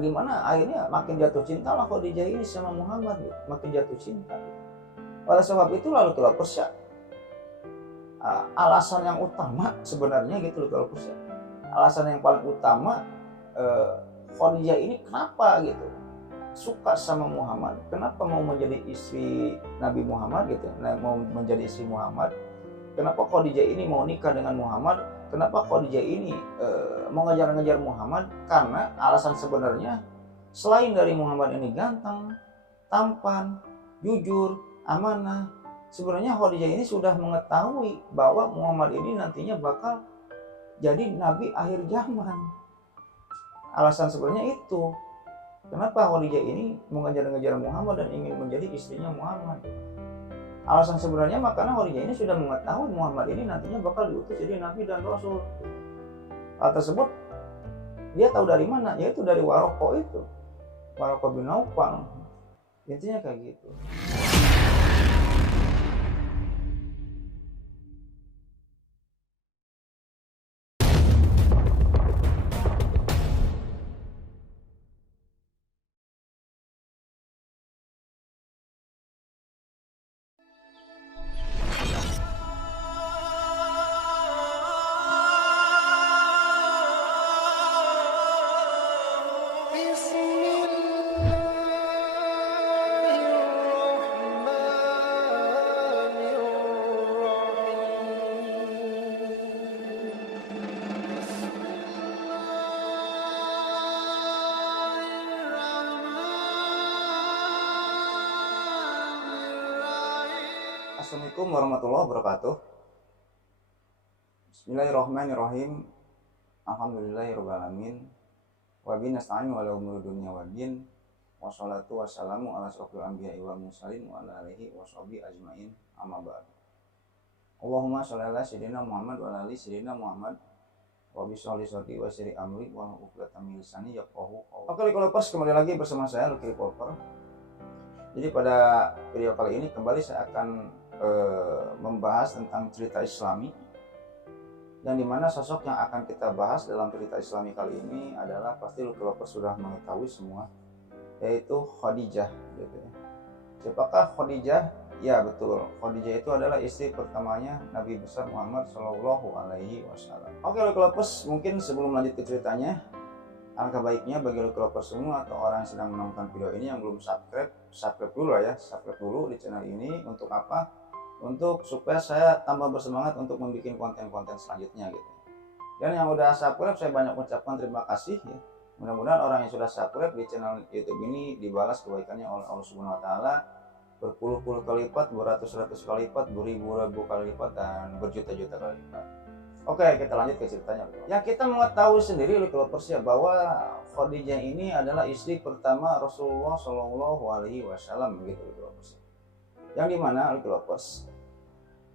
gimana akhirnya makin jatuh cinta lah Khadijah ini sama Muhammad gitu. Makin jatuh cinta gitu. Oleh sebab itu lalu kalau Persya alasan yang utama sebenarnya gitu loh kalau Persya, alasan yang paling utama Khadijah ini kenapa gitu suka sama Muhammad, kenapa mau menjadi istri Nabi Muhammad gitu, mau menjadi istri Muhammad, kenapa Khadijah ini mau nikah dengan Muhammad, kenapa Khadijah ini mengejar-ngejar Muhammad, karena alasan sebenarnya selain dari Muhammad ini ganteng, tampan, jujur, amanah, sebenarnya Khadijah ini sudah mengetahui bahwa Muhammad ini nantinya bakal jadi nabi akhir zaman. Alasan sebenarnya itu kenapa Khadijah ini mengejar-ngejar Muhammad dan ingin menjadi istrinya Muhammad. Alasan sebenarnya makanya Khadijah ini sudah mengetahui Muhammad ini nantinya bakal diutus jadi nabi dan rasul. Hal tersebut dia tahu dari mana? Yaitu dari Waraqah itu, Waraqah bin Naufal. Intinya kayak gitu. Assalamualaikum warahmatullahi wabarakatuh. Bismillahirrahmanirrahim. Alhamdulillahirrahmanirrahim. Wabillahi nasta'in wa ala umuri dunya waddin. Wassalatu wassalamu ala asyrofil anbiya'i wal mursalin wa ala alihi washabihi ajmain. Amma ba'd. Allahumma sholli ala sayyidina Muhammad wa ala ali sayyidina Muhammad. Wa bisholli sholli wa siri amri wa uqdatam min lisani yafqahu qawli. Oke, kalau pas kembali lagi bersama saya Lucky Revolver. Jadi pada video kali ini kembali saya akan membahas tentang cerita Islami, yang dimana sosok yang akan kita bahas dalam cerita Islami kali ini adalah pasti Lucky Revolver sudah mengetahui semua, yaitu Khadijah gitu ya. Siapakah Khadijah? Ya betul, Khadijah itu adalah istri pertamanya Nabi besar Muhammad Shallallahu Alaihi Wasallam. Oke Lucky Revolver, mungkin sebelum lanjut ke ceritanya, alangkah baiknya bagi Lucky Revolver semua atau orang yang sedang menonton video ini yang belum subscribe dulu lah ya, subscribe dulu di channel ini. Untuk apa? Untuk supaya saya tambah bersemangat untuk membuat konten-konten selanjutnya gitu. Dan yang udah subscribe, saya banyak ucapkan terima kasih ya. Mudah-mudahan orang yang sudah subscribe di channel YouTube ini dibalas kebaikannya oleh Allah Subhanahu Wa Taala berpuluh-puluh kali lipat, beratus-ratus kali lipat, beribu-ribu kali lipat, dan berjuta-juta kali lipat. Oke, kita lanjut ke ceritanya. Ya, kita mengetahui sendiri Lucky Revolver bahwa Khadijah ini adalah istri pertama Rasulullah Shallallahu Alaihi Wasallam gitu Lucky Revolver. Yang dimana Lucky Revolver,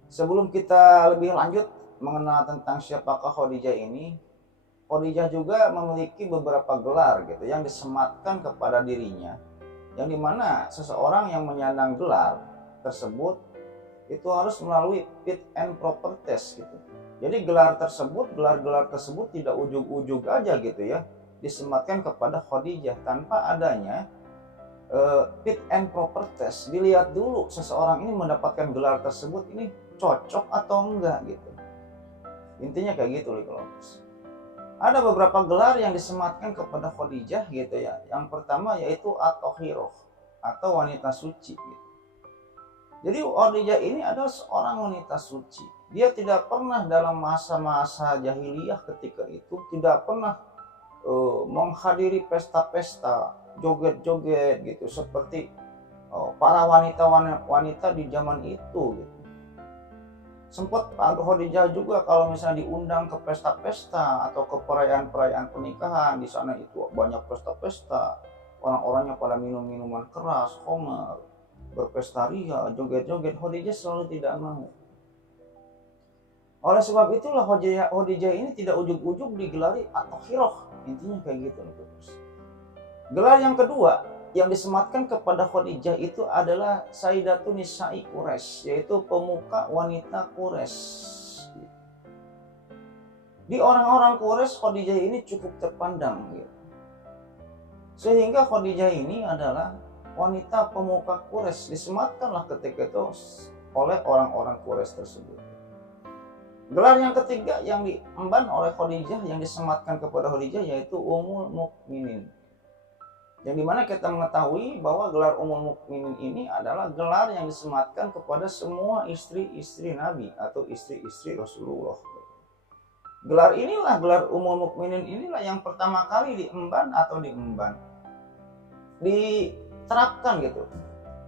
sebelum kita lebih lanjut mengenal tentang siapakah Khadijah ini, Khadijah juga memiliki beberapa gelar gitu yang disematkan kepada dirinya, yang dimana seseorang yang menyandang gelar tersebut itu harus melalui fit and proper test gitu. Jadi gelar gelar tersebut tidak ujug-ujug aja gitu ya disematkan kepada Khadijah tanpa adanya fit and proper test. Dilihat dulu seseorang ini mendapatkan gelar tersebut ini cocok atau enggak gitu. Intinya kayak gitu loh. Ada beberapa gelar yang disematkan kepada Khadijah gitu ya. Yang pertama yaitu At-Tahirah atau wanita suci gitu. Jadi Khadijah ini adalah seorang wanita suci. Dia tidak pernah dalam masa-masa jahiliyah ketika itu tidak pernah menghadiri pesta-pesta, joget-joget gitu seperti para wanita-wanita di zaman itu gitu. Sempat Khadijah juga kalau misalnya diundang ke pesta-pesta atau ke perayaan-perayaan pernikahan, di sana itu banyak pesta-pesta, orang-orangnya pada minum-minuman keras, khamar, berpesta ria, joget-joget. Khadijah selalu tidak mau. Oleh sebab itulah Khadijah ini tidak ujug-ujug digelari At-Tahirah. Intinya kayak gitu. Gelar yang kedua yang disematkan kepada Khadijah itu adalah Sayyidatun Nisa'i Quraisy, yaitu pemuka wanita Quraisy. Di orang-orang Quraisy Khadijah ini cukup terpandang gitu. Sehingga Khadijah ini adalah wanita pemuka Quraisy, disematkanlah ketika itu oleh orang-orang Quraisy tersebut. Gelar yang ketiga yang diemban oleh Khadijah, yang disematkan kepada Khadijah, yaitu Ummul Mukminin. Yang dimana kita mengetahui bahwa gelar Ummul Mukminin ini adalah gelar yang disematkan kepada semua istri-istri Nabi atau istri-istri Rasulullah. Gelar inilah, gelar Ummul Mukminin inilah yang pertama kali diterapkan gitu.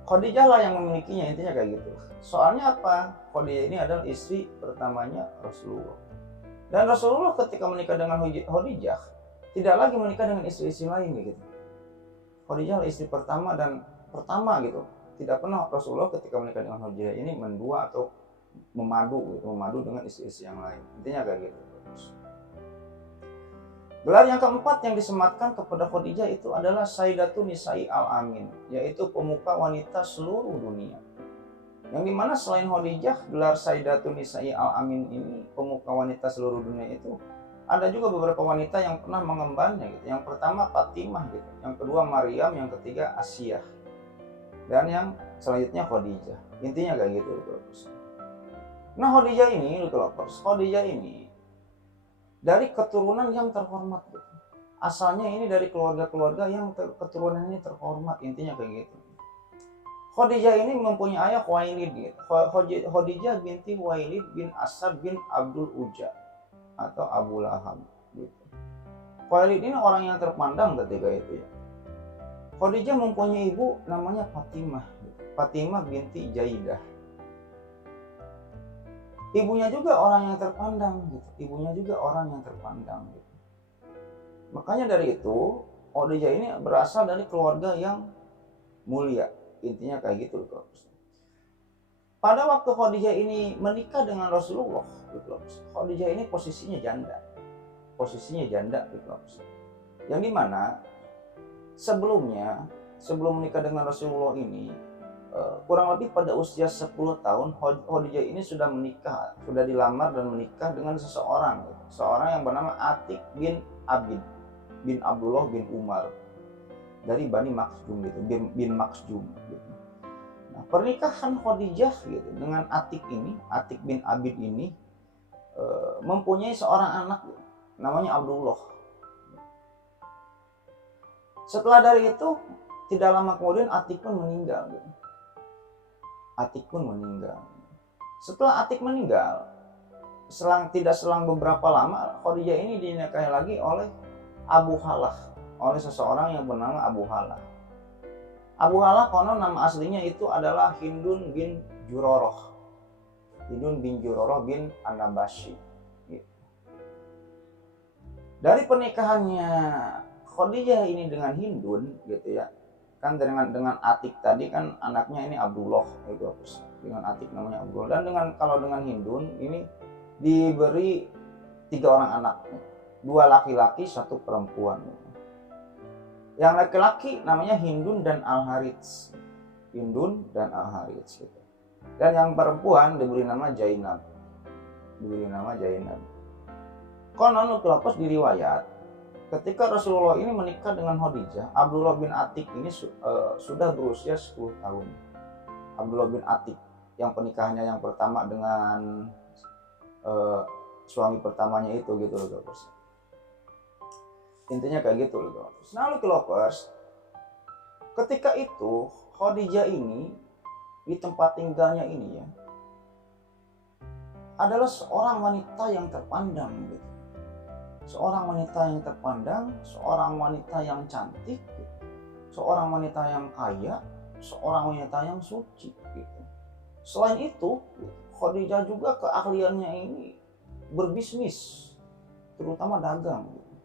Khadijah lah yang memilikinya, intinya kayak gitu. Soalnya apa? Khadijah ini adalah istri pertamanya Rasulullah. Dan Rasulullah ketika menikah dengan Khadijah tidak lagi menikah dengan istri-istri lain gitu. Khadijah istri pertama gitu. Tidak pernah Rasulullah ketika menikah dengan Khadijah ini mendua atau memadu dengan istri-istri yang lain. Intinya kayak gitu. Gelar yang keempat yang disematkan kepada Khadijah itu adalah Sayyidatun Nisa'i Al-Amin, yaitu pemuka wanita seluruh dunia. Yang dimana selain Khadijah, gelar Sayyidatun Nisa'i Al-Amin ini, pemuka wanita seluruh dunia itu, ada juga beberapa wanita yang pernah mengembannya gitu. Yang pertama Fatimah gitu, yang kedua Maryam, yang ketiga Asyah, dan yang selanjutnya Khadijah. Intinya kayak gitu. Nah Khadijah ini dari keturunan yang terhormat gitu. Asalnya ini dari keluarga-keluarga yang keturunan ini terhormat, intinya kayak gitu. Khadijah ini mempunyai ayah Khuwailid gitu. Khadijah binti Khuwailid bin Asad bin Abdul Uzza atau Abu Lahab gitu. Khuwailid ini orang yang terpandang ketika itu ya. Khadijah mempunyai ibu namanya Fatimah gitu. Fatimah binti Jaidah. Ibunya juga orang yang terpandang gitu. Makanya dari itu Khadijah ini berasal dari keluarga yang mulia. Intinya kayak gitu loh. Pada waktu Khadijah ini menikah dengan Rasulullah, Khadijah ini posisinya janda gitu. Yang dimana sebelum menikah dengan Rasulullah ini, kurang lebih pada usia 10 tahun Khadijah ini sudah dilamar dan menikah dengan seorang yang bernama Atik bin Abid bin Abdullah bin Umar dari Bani Makhzum gitu, bin Makhzum gitu. Nah, pernikahan Khadijah gitu dengan Atik bin Abid ini mempunyai seorang anak gitu, namanya Abdullah. Setelah dari itu tidak lama kemudian Atik pun meninggal gitu. Setelah Atik meninggal, tidak selang beberapa lama Khadijah ini dinikahi lagi oleh Abu Halah, oleh seseorang yang bernama Abu Halah. Abu Halah konon nama aslinya itu adalah Hindun bin Juroroh bin An-Nabashi. Dari pernikahannya Khadijah ini dengan Hindun gitu ya, kan dengan Atik tadi kan anaknya ini Abdullah gitu, dengan Atik namanya Abdullah, dan kalau dengan Hindun ini diberi 3 orang anak, 2 laki-laki 1 perempuan. Yang laki-laki namanya Hindun dan Al-Harits gitu. Dan yang perempuan diberi nama Zainab. Konon diriwayat ketika Rasulullah ini menikah dengan Khadijah, Abdullah bin Atik ini sudah berusia 10 tahun. Abdullah bin Atik yang pernikahannya yang pertama dengan suami pertamanya itu gitu loh. Intinya kayak gitu loh. Nah lovers, ketika itu Khadijah ini di tempat tinggalnya ini ya adalah seorang wanita yang terpandang gitu. Seorang wanita yang cantik, seorang wanita yang kaya, seorang wanita yang suci gitu. Selain itu, Khadijah juga keahliannya ini berbisnis, terutama dagang gitu.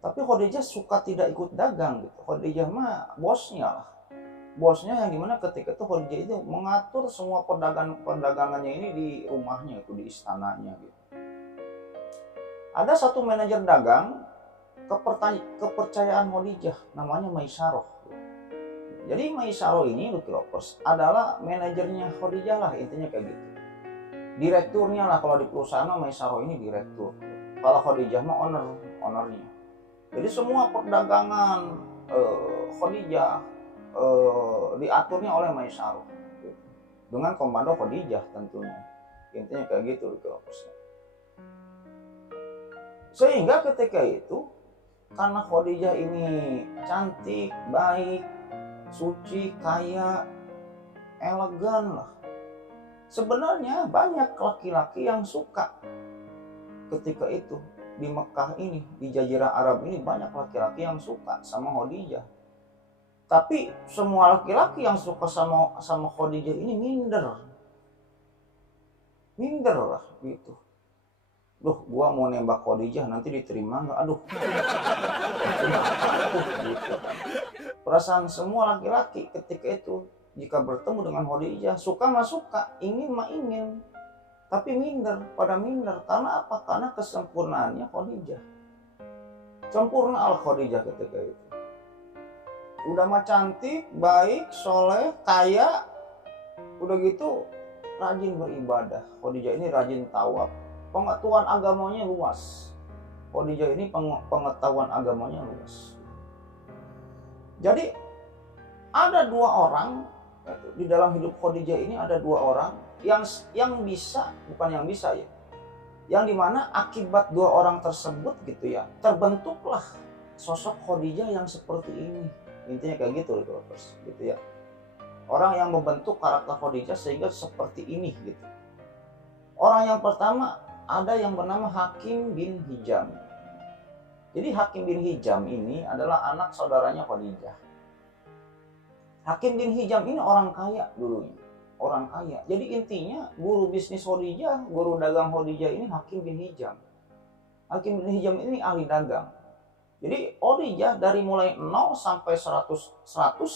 Tapi Khadijah suka tidak ikut dagang gitu. Khadijah mah bosnya yang dimana ketika itu Khadijah itu mengatur semua perdagangannya ini di rumahnya itu, di istananya gitu. Ada satu manajer dagang kepercayaan Khadijah namanya Maisarah. Jadi Maisarah ini lovers adalah manajernya Khadijah lah, intinya kayak gitu. Direkturnya lah, kalau di perusahaan Maisarah ini direktur. Kalau Khadijah mah ownernya. Jadi semua perdagangan Khadijah diaturnya oleh Maisarah gitu. Dengan komando Khadijah tentunya. Intinya kayak gitu gitu. Sehingga ketika itu karena Khadijah ini cantik, baik, suci, kaya, elegan lah. Sebenarnya banyak laki-laki yang suka ketika itu di Mekah ini, di Jazirah Arab ini banyak laki-laki yang suka sama Khadijah. Tapi semua laki-laki yang suka sama Khadijah ini minder lah gitu. Duh, gua mau nembak Khadijah nanti diterima nggak? Aduh, gitu. Perasaan semua laki-laki ketika itu jika bertemu dengan Khadijah, suka mah suka, ingin mah ingin, tapi minder, pada minder. Karena apa? Karena kesempurnaannya Khadijah. Sempurna al Khadijah ketika itu. Udah mah cantik, baik, soleh, kaya, udah gitu rajin beribadah. Khadijah ini rajin tawaf. Pengetahuan agamanya luas. Khadijah ini pengetahuan agamanya luas. Jadi ada dua orang di dalam hidup Khadijah ini, ada dua orang yang bisa, bukan yang bisa ya, yang dimana akibat dua orang tersebut gitu ya, terbentuklah sosok Khadijah yang seperti ini. Intinya kayak gitu gitu ya. Orang yang membentuk karakter Khadijah sehingga seperti ini gitu. Orang yang pertama ada yang bernama Hakim bin Hizam. Jadi Hakim bin Hizam ini adalah anak saudaranya Khadijah. Hakim bin Hizam ini orang kaya dulunya, orang kaya. Jadi intinya guru bisnis Khadijah, guru dagang Khadijah ini Hakim bin Hizam. Hakim bin Hizam ini ahli dagang. Jadi Khadijah dari mulai 0 sampai 100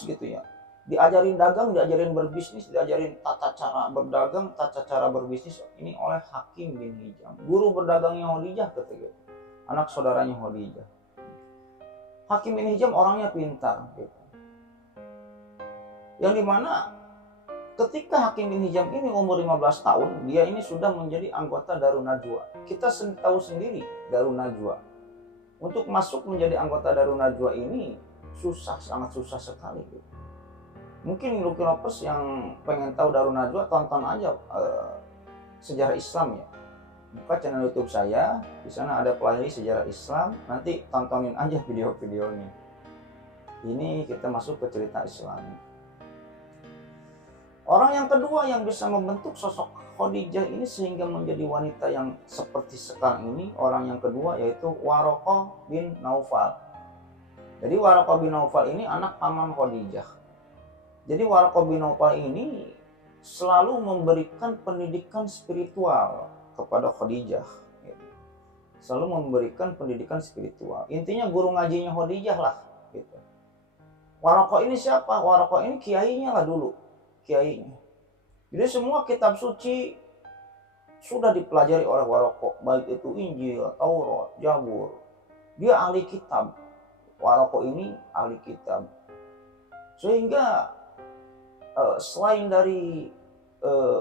gitu ya. Diajarin dagang, diajarin berbisnis, diajarin tata cara berdagang, tata cara berbisnis ini oleh Hakim bin Hizam. Guru berdagangnya Khadijah ketika itu. Anak saudaranya Khadijah. Hakim bin Hizam orangnya pintar gitu. Yang dimana ketika Hakim bin Hizam ini umur 15 tahun, dia ini sudah menjadi anggota Darun Najwa. Kita tahu sendiri Darun Najwa. Untuk masuk menjadi anggota Darun Najwa ini susah, sangat susah sekali gitu. Mungkin Lucky Lovers yang pengen tahu Darun Najwa, tonton aja sejarah Islam ya. Buka channel YouTube saya, di sana ada pelajari sejarah Islam. Nanti tontonin aja video-videonya. Ini kita masuk ke cerita Islam. Orang yang kedua yang bisa membentuk sosok Khadijah ini sehingga menjadi wanita yang seperti sekarang ini, orang yang kedua yaitu Waraqah bin Naufal. Jadi Waraqah bin Naufal ini anak paman Khadijah. Jadi Waraqah bin Naufal ini selalu memberikan pendidikan spiritual kepada Khadijah. Selalu memberikan pendidikan spiritual. Intinya guru ngajinya Khadijah lah. Gitu. Waraqah ini siapa? Waraqah ini kiainya lah dulu. Kiainya. Jadi semua kitab suci sudah dipelajari oleh Waraqah. Baik itu Injil, Taurat, Zabur. Dia ahli kitab. Waraqah ini ahli kitab. Sehingga selain dari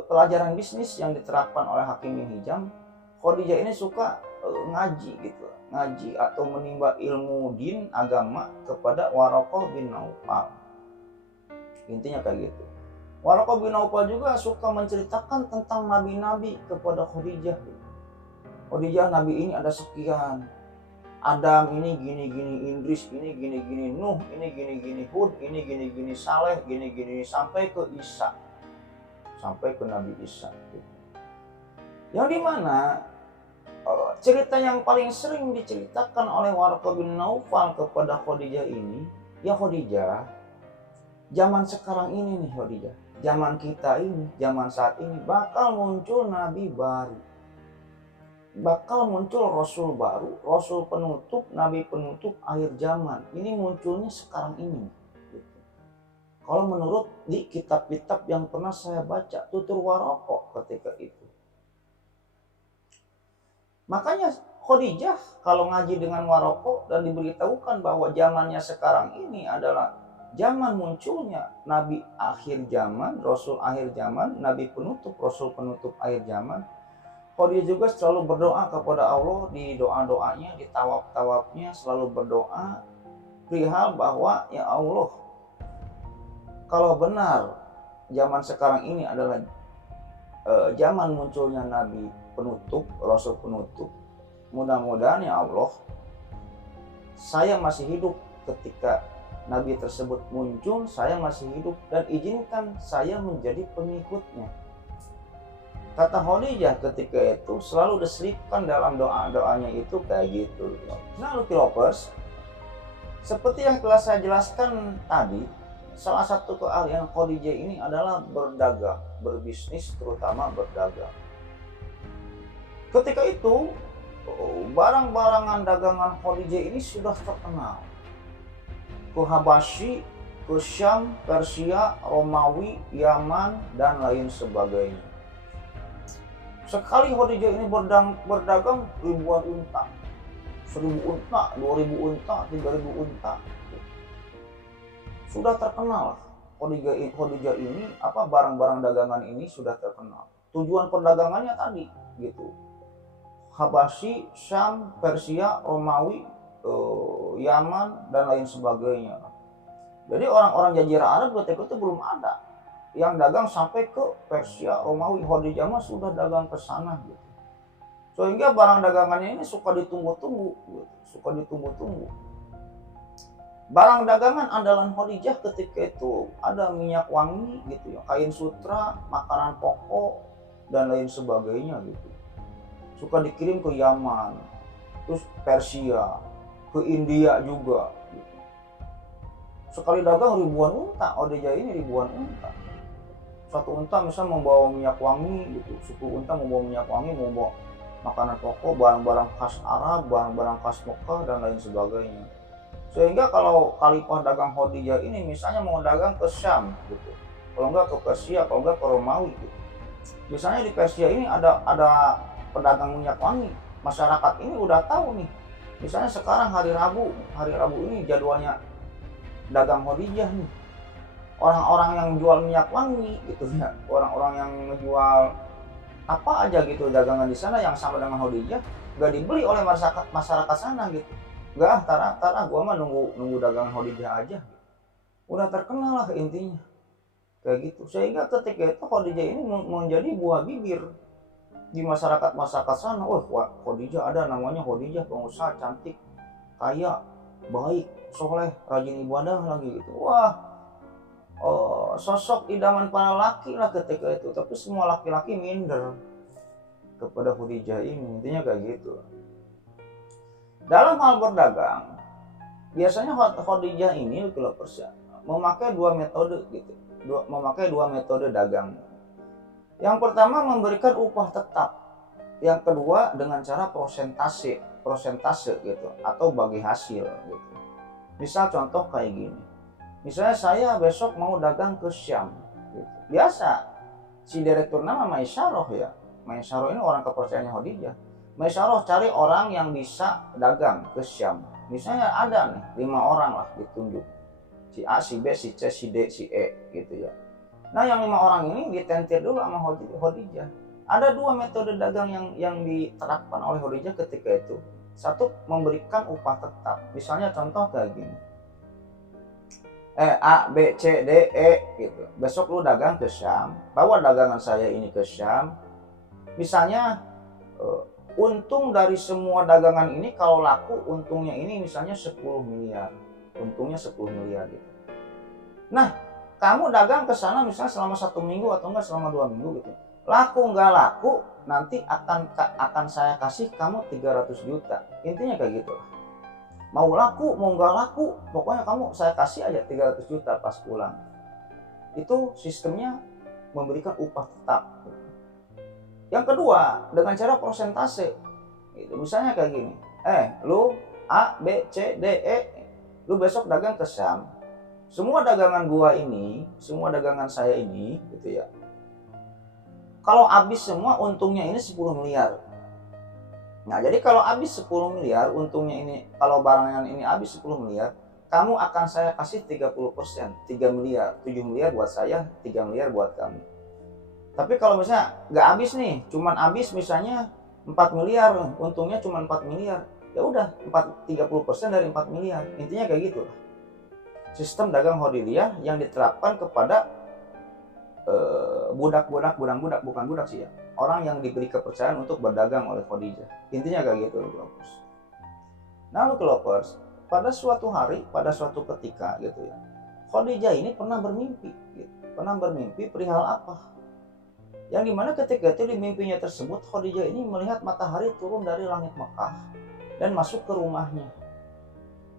pelajaran bisnis yang diterapkan oleh Hakim bin Hizam, Khadijah ini suka ngaji gitu, ngaji atau menimba ilmu din agama kepada Waraqah bin Naufal. Intinya kayak gitu. Waraqah bin Naufal juga suka menceritakan tentang nabi-nabi kepada Khadijah. Khadijah, nabi ini ada sekian. Adam ini gini-gini, Idris ini gini-gini, Nuh ini gini-gini, Hud ini gini-gini, Saleh gini-gini, sampai ke Isa. Sampai ke Nabi Isa. Yang dimana cerita yang paling sering diceritakan oleh Waraqah bin Naufal kepada Khadijah ini, ya Khadijah, zaman sekarang ini nih Khadijah, zaman kita ini, zaman saat ini bakal muncul nabi baru. Bakal muncul rasul baru, rasul penutup, nabi penutup akhir zaman. Ini munculnya sekarang ini. Kalau menurut di kitab-kitab yang pernah saya baca, tutur Waraqah ketika itu. Makanya Khadijah kalau ngaji dengan Waraqah dan diberitahukan bahwa zamannya sekarang ini adalah zaman munculnya nabi akhir zaman, rasul akhir zaman, nabi penutup, rasul penutup akhir zaman. Khadijah juga selalu berdoa kepada Allah di doa-doanya, di tawaf-tawafnya selalu berdoa perihal bahwa ya Allah, kalau benar zaman sekarang ini adalah zaman munculnya Nabi penutup, Rasul penutup, mudah-mudahan ya Allah, saya masih hidup ketika Nabi tersebut muncul, saya masih hidup dan izinkan saya menjadi pengikutnya. Kata Khadijah ketika itu selalu diselipkan dalam doa-doanya itu kayak gitu. Nah, Lucky Lovers, seperti yang telah saya jelaskan tadi, salah satu keahlian Khadijah ini adalah berdagang, berbisnis, terutama berdagang. Ketika itu, barang-barangan dagangan Khadijah ini sudah terkenal ke Habasyi, ke Syam, Persia, Romawi, Yaman, dan lain sebagainya. Sekali Khadijah ini berdagang ribuan unta, 1000 unta, 2000 unta, 3000 unta. Sudah terkenal Khadijah ini, barang-barang dagangan ini sudah terkenal. Tujuan perdagangannya tadi gitu. Habasyi, Syam, Persia, Romawi, Yaman, dan lain sebagainya. Jadi orang-orang Jazirah Arab ketika itu belum ada yang dagang sampai ke Persia, Romawi. Khadijah mah sudah dagang ke sana gitu. Sehingga barang dagangannya ini suka ditunggu-tunggu gitu. Suka ditunggu-tunggu. Barang dagangan andalan Khadijah ketika itu ada minyak wangi gitu ya, kain sutra, makanan pokok, dan lain sebagainya gitu. Suka dikirim ke Yaman, terus Persia, ke India juga gitu. Sekali dagang ribuan unta, Khadijah ini ribuan unta. Satu unta misalnya membawa minyak wangi gitu, 10 unta membawa minyak wangi, membawa makanan pokok, barang-barang khas Arab, barang-barang khas Mekah, dan lain sebagainya. Sehingga kalau Khalifah dagang Khadijah ini misalnya mau dagang ke Syam gitu, kalau enggak ke Persia, kalau enggak ke Romawi gitu. Misalnya di Persia ini ada pedagang minyak wangi, masyarakat ini udah tahu nih. Misalnya sekarang hari Rabu ini jadwalnya dagang Khadijah nih. Orang-orang yang jual minyak wangi gitu ya, orang-orang yang menjual apa aja gitu dagangan di sana yang sama dengan Khadijah gak dibeli oleh masyarakat sana gitu. Gak, tara gua mah nunggu dagangan Khadijah aja. Udah terkenal lah intinya. Kayak gitu. Sehingga ketika itu Khadijah ini menjadi buah bibir di masyarakat sana. Wah, Khadijah ada namanya Khadijah, pengusaha cantik, kaya, baik, soleh, rajin ibadah lagi gitu. Wah, sosok idaman para laki lah ketika itu. Tapi semua laki-laki minder kepada Khadijah ini. Intinya kayak gitu. Dalam hal berdagang, biasanya Khadijah ini kalau memakai dua metode gitu. Memakai dua metode dagang. Yang pertama memberikan upah tetap. Yang kedua dengan cara prosentase gitu atau bagi hasil gitu. Misal contoh kayak gini. Misalnya saya besok mau dagang ke Syam gitu. Biasa si direktur nama Maisaroh ya. Maisaroh ini orang kepercayaannya Khadijah. Maisaroh cari orang yang bisa dagang ke Syam. Misalnya ada nih 5 orang lah ditunjuk. Si A, si B, si C, si D, si E gitu ya. Nah yang 5 orang ini ditentir dulu sama Khadijah. Ada 2 metode dagang yang diterapkan oleh Khadijah ketika itu. Satu, memberikan upah tetap. Misalnya contoh kayak gini. A, B, C, D, E gitu. Besok lu dagang ke Syam, bawa dagangan saya ini ke Syam. Misalnya untung dari semua dagangan ini kalau laku untungnya ini misalnya 10 miliar. Untungnya 10 miliar gitu. Nah, kamu dagang ke sana misalnya selama 1 minggu atau enggak selama 2 minggu gitu. Laku enggak laku, nanti akan saya kasih kamu 300 juta. Intinya kayak gitu. Mau laku, mau nggak laku, pokoknya saya kasih aja 300 juta pas pulang. Itu sistemnya memberikan upah tetap. Yang kedua, dengan cara prosentase. Misalnya kayak gini, lu A, B, C, D, E, lu besok dagang ke Syam. Semua dagangan gua ini, semua dagangan saya ini, gitu ya. Kalau habis semua untungnya ini 10 miliar. Nah, jadi kalau habis 10 miliar, untungnya ini, kalau barangan ini habis 10 miliar, kamu akan saya kasih 30%, 3 miliar, 7 miliar buat saya, 3 miliar buat kamu. Tapi kalau misalnya nggak habis nih, cuman habis misalnya 4 miliar, untungnya cuma 4 miliar, ya udah 30% dari 4 miliar. Intinya kayak gitu lah. Sistem dagang Khodijah yang diterapkan kepada budak-budak, bukan budak sih ya, orang yang diberi kepercayaan untuk berdagang oleh Khadijah. Intinya kayak gitu Lucky Lovers. Nah Lucky Lovers, pada suatu hari, pada suatu ketika gitu ya, Khadijah ini pernah bermimpi gitu. Pernah bermimpi perihal apa? Yang dimana ketika itu di mimpinya tersebut, Khadijah ini melihat matahari turun dari langit Mekah dan masuk ke rumahnya.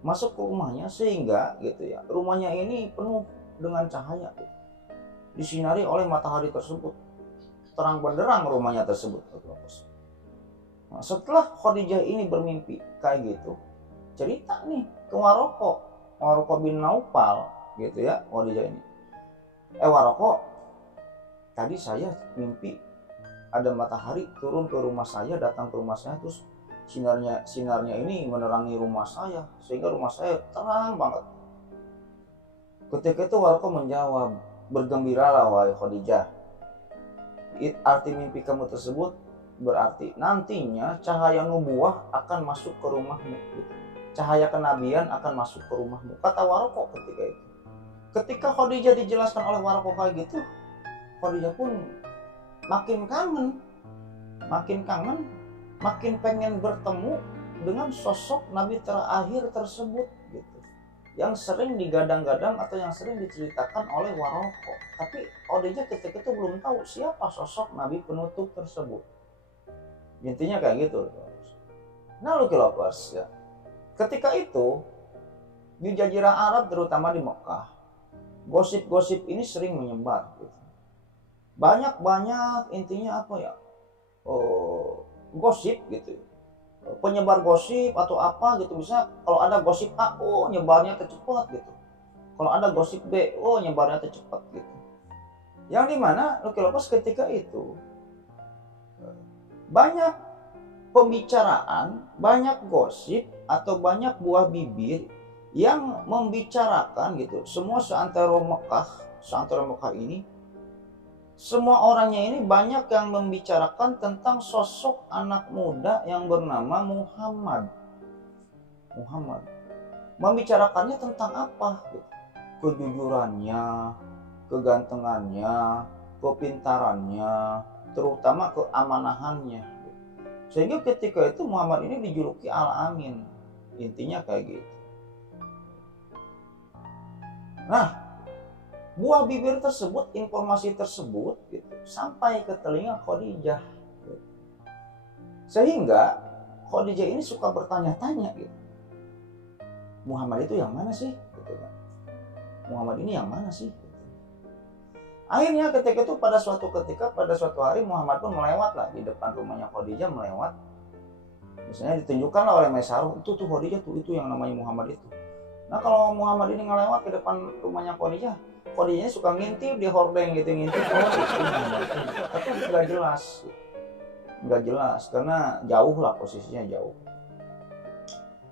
Masuk ke rumahnya sehingga gitu ya, rumahnya ini penuh dengan cahaya gitu, disinari oleh matahari tersebut, terang benderang rumahnya tersebut. Nah, setelah Khadijah ini bermimpi kayak gitu, cerita nih ke Waroko bin Naufal gitu ya, Khadijah ini, Waroko, tadi saya mimpi ada matahari turun ke rumah saya, datang ke rumah saya, terus sinarnya ini menerangi rumah saya sehingga rumah saya terang banget. Ketika itu Waroko menjawab, bergembiralah wahai Khadijah. Arti mimpi kamu tersebut berarti nantinya cahaya nubuah akan masuk ke rumahmu. Cahaya kenabian akan masuk ke rumahmu, kata Waroko ketika itu. Ketika Khadijah dijelaskan oleh Waroko kayak gitu, Khadijah pun makin kangen, makin pengen bertemu dengan sosok Nabi terakhir tersebut gitu, yang sering digadang-gadang atau yang sering diceritakan oleh Waroko. Tapi Khadijah ketika itu belum tahu siapa sosok Nabi penutup tersebut. Intinya kayak gitu. Nah Lucky Lovers ya, ketika itu di Jazirah Arab terutama di Mekah, gosip-gosip ini sering menyebar gitu. Banyak intinya apa ya, gosip gitu, penyebar gosip atau apa gitu. Misalnya kalau ada gosip A, nyebarnya tercepat gitu. Kalau ada gosip B, nyebarnya tercepat gitu. Yang dimana Lucky Lovers ketika itu banyak pembicaraan, banyak gosip atau banyak buah bibir yang membicarakan gitu. Semua seantero Mekah ini, semua orangnya ini banyak yang membicarakan tentang sosok anak muda yang bernama Muhammad. Membicarakannya tentang apa? Kejujurannya, kegantengannya, kepintarannya, terutama keamanahannya. Sehingga ketika itu Muhammad ini dijuluki Al-Amin. Intinya kayak gitu. Nah, buah bibir tersebut, informasi tersebut gitu, sampai ke telinga Khadijah. Gitu. Sehingga Khadijah ini suka bertanya-tanya gitu. Muhammad itu yang mana sih? Gitu kan. Muhammad ini yang mana sih? Akhirnya ketika itu pada suatu hari Muhammad pun melewat lah di depan rumahnya Khadijah, melewat. Misalnya ditunjukkanlah oleh Maisarah, itu tuh Khadijah tuh, itu yang namanya Muhammad itu. Nah kalau Muhammad ini ngelewat ke depan rumahnya Khadijah suka ngintip di hordeng gitu, ngintip tapi nggak jelas karena jauh lah, posisinya jauh.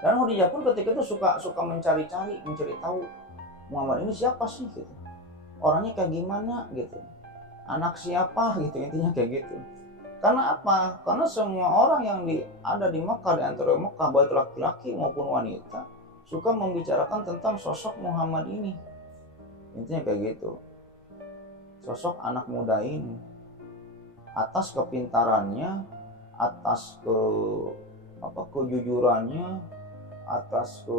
Dan Khadijah pun ketika itu suka mencari tahu Muhammad ini siapa sih gitu. Orangnya kayak gimana gitu, anak siapa gitu, intinya kayak gitu. Karena apa? Karena semua orang yang ada di Mekah, di antara Mekah, baik laki-laki maupun wanita, suka membicarakan tentang sosok Muhammad ini. Intinya kayak gitu. Sosok anak muda ini, atas kepintarannya, atas kejujurannya, atas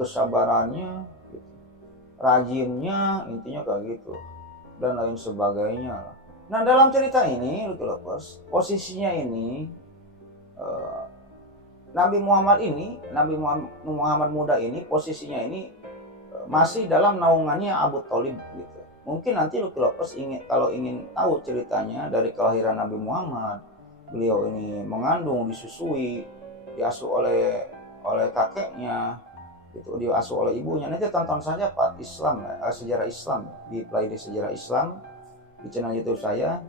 kesabarannya, rajinnya, intinya kayak gitu, dan lain sebagainya. Nah dalam cerita ini Lucky Lovers, posisinya ini Nabi Muhammad muda ini posisinya ini masih dalam naungannya Abu Thalib gitu. Mungkin nanti Lucky Lovers kalau ingin tahu ceritanya dari kelahiran Nabi Muhammad, beliau ini mengandung, disusui, diasuh oleh kakeknya gitu, diasuh oleh ibunya. Nanti tonton saja Pak sejarah Islam di playlist sejarah Islam di channel YouTube saya,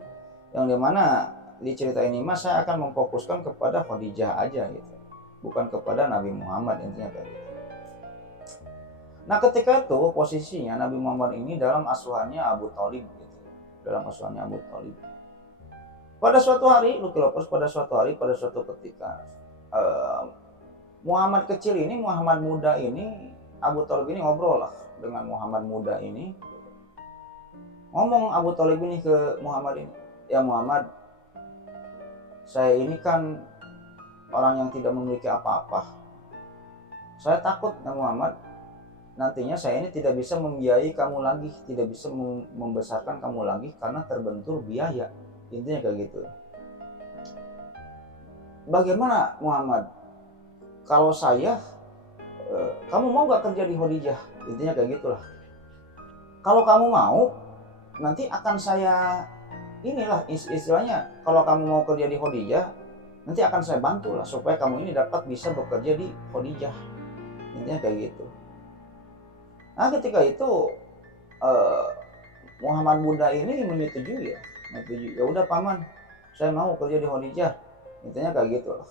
yang dimana di cerita ini saya akan memfokuskan kepada Khadijah aja gitu, bukan kepada Nabi Muhammad, intinya kayak gitu. Nah ketika itu posisinya Nabi Muhammad ini dalam asuhannya Abu Thalib gitu. dalam usulannya Abu Thalib. Pada suatu hari, Lucky Lovers, pada suatu ketika Muhammad kecil ini, Muhammad muda ini, Abu Thalib ini ngobrol lah dengan Muhammad muda ini. Ngomong Abu Thalib ini ke Muhammad ini, ya Muhammad, saya ini kan orang yang tidak memiliki apa-apa. Saya takut ya Muhammad, nantinya saya ini tidak bisa membiayai kamu lagi, tidak bisa membesarkan kamu lagi karena terbentur biaya. Intinya kayak gitu. Bagaimana Muhammad? Kalau saya, kamu mau gak kerja di Khadijah? Intinya kayak gitulah. Kalau kamu mau, nanti akan saya inilah istilahnya, kalau kamu mau kerja di Khadijah, nanti akan saya bantu lah supaya kamu ini dapat bisa bekerja di Khadijah. Intinya kayak gitu. Nah ketika itu Muhammad muda ini menyetujui ya. Ya udah paman, saya mau kerja di Khadijah. Intinya kayak gitu lah.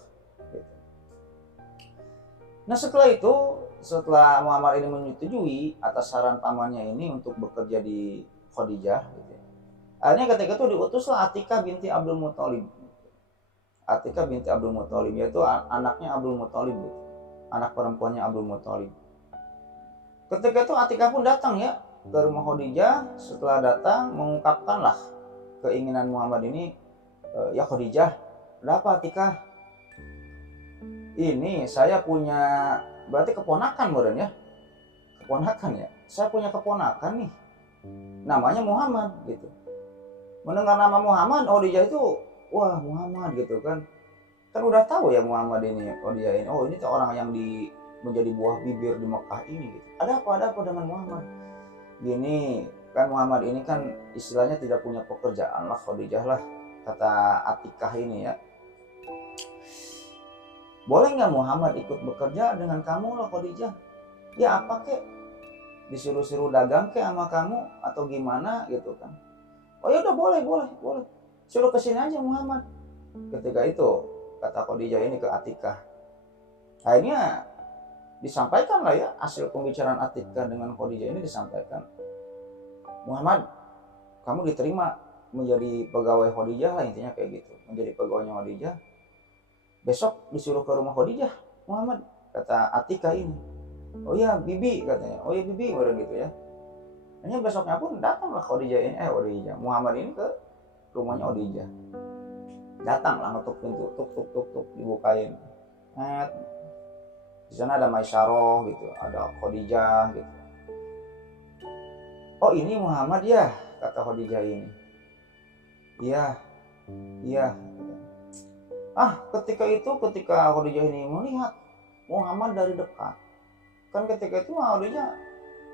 Nah setelah Muhammad ini menyetujui atas saran pamannya ini untuk bekerja di Khadijah gitu ya. Akhirnya ketika itu diutuslah Atikah binti Abdul Muthalib. Atikah binti Abdul Muthalib yaitu anaknya Abdul Muthalib gitu. Anak perempuannya Abdul Muthalib. Ketika itu Atikah pun datang ya ke rumah Khadijah. Setelah datang mengungkapkanlah keinginan Muhammad ini, ya Khadijah, ada apa Atikah? Ini saya punya, berarti keponakan meren ya, keponakan ya. Saya punya keponakan nih, namanya Muhammad gitu. Mendengar nama Muhammad, Khadijah itu, wah Muhammad gitu kan udah tahu ya Muhammad ini, Khadijah ini, oh ini tuh orang yang menjadi buah bibir di Mekah ini gitu. Ada apa dengan Muhammad? Gini kan Muhammad ini kan istilahnya tidak punya pekerjaan lah Khadijah lah, kata Atikah ini ya. Boleh nggak Muhammad ikut bekerja dengan kamu lah Khadijah? Ya apa kek? Disuruh-suruh dagang kek sama kamu atau gimana gitu kan? Oh ya udah boleh. Suruh kesini aja Muhammad. Ketika itu kata Khadijah ini ke Atikah. Akhirnya disampaikan lah ya hasil pembicaraan Atikah dengan Khadijah ini disampaikan. Muhammad, kamu diterima menjadi pegawai Khadijah lah intinya kayak gitu. Menjadi pegawainya Khadijah. Besok disuruh ke rumah Khadijah Muhammad, kata Atikah ini. Oh ya bibi katanya, oh ya bibi udah gitu ya. Hanya besoknya pun datanglah Khadijah ini, Muhammad ini ke rumahnya Khadijah. Datanglah ngetuk pintu, tuk dibukain. Di sana ada Maisaroh gitu, ada Khadijah gitu. Oh ini Muhammad ya, kata Khadijah ini. Iya. Ketika Khadijah ini melihat Muhammad dari dekat, kan ketika itu Khadijah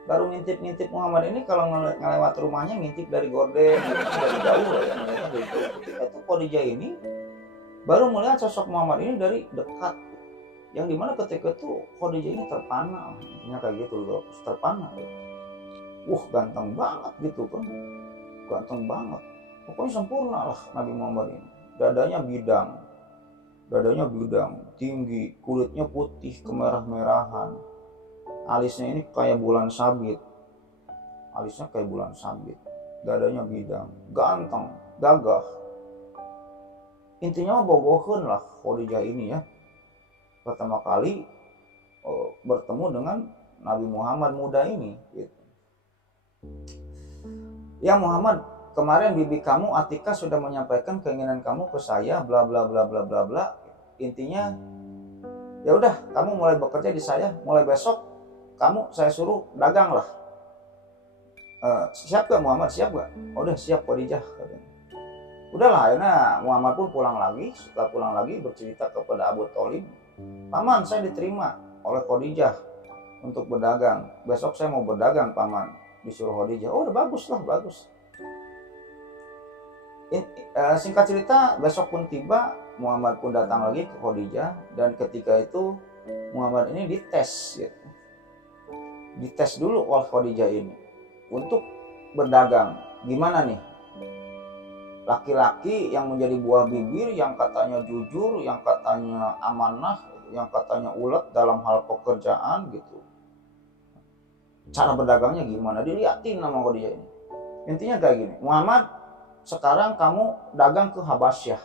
baru ngintip Muhammad ini kalau ngelewat rumahnya ngintip dari gorden gitu, dari jauh lah ya. Ketika itu Khadijah ini baru melihat sosok Muhammad ini dari dekat, yang dimana ketika itu Khadijah ini terpana, kayak gitu loh, terpana. Ganteng banget gitu kan, ganteng banget, pokoknya sempurna lah Nabi Muhammad ini. Dadanya bidang, tinggi, kulitnya putih kemerah-merahan, alisnya ini kayak bulan sabit, dadanya bidang, ganteng, gagah. Intinya bogohan lah Khadijah ini ya, pertama kali bertemu dengan Nabi Muhammad muda ini gitu. Ya Muhammad, kemarin bibi kamu Atikah sudah menyampaikan keinginan kamu ke saya, bla bla bla bla bla bla. Intinya ya udah kamu mulai bekerja di saya, mulai besok saya suruh dagang lah. Siap gak Muhammad, siap gak? Udah siap Khadijah katanya. Udahlah akhirnya Muhammad pun pulang lagi. Setelah pulang lagi bercerita kepada Abu Thalib, paman saya diterima oleh Khadijah untuk berdagang, besok saya mau berdagang paman, disuruh Khadijah. Oh udah bagus. Singkat cerita besok pun tiba, Muhammad pun datang lagi ke Khadijah, dan ketika itu Muhammad ini dites gitu. Dites dulu oleh Khadijah ini untuk berdagang. Gimana nih laki-laki yang menjadi buah bibir, yang katanya jujur, yang katanya amanah, yang katanya ulet dalam hal pekerjaan gitu, cara berdagangnya gimana, diliatin sama Khadijah ini. Intinya kayak gini, Muhammad sekarang kamu dagang ke Habasyah.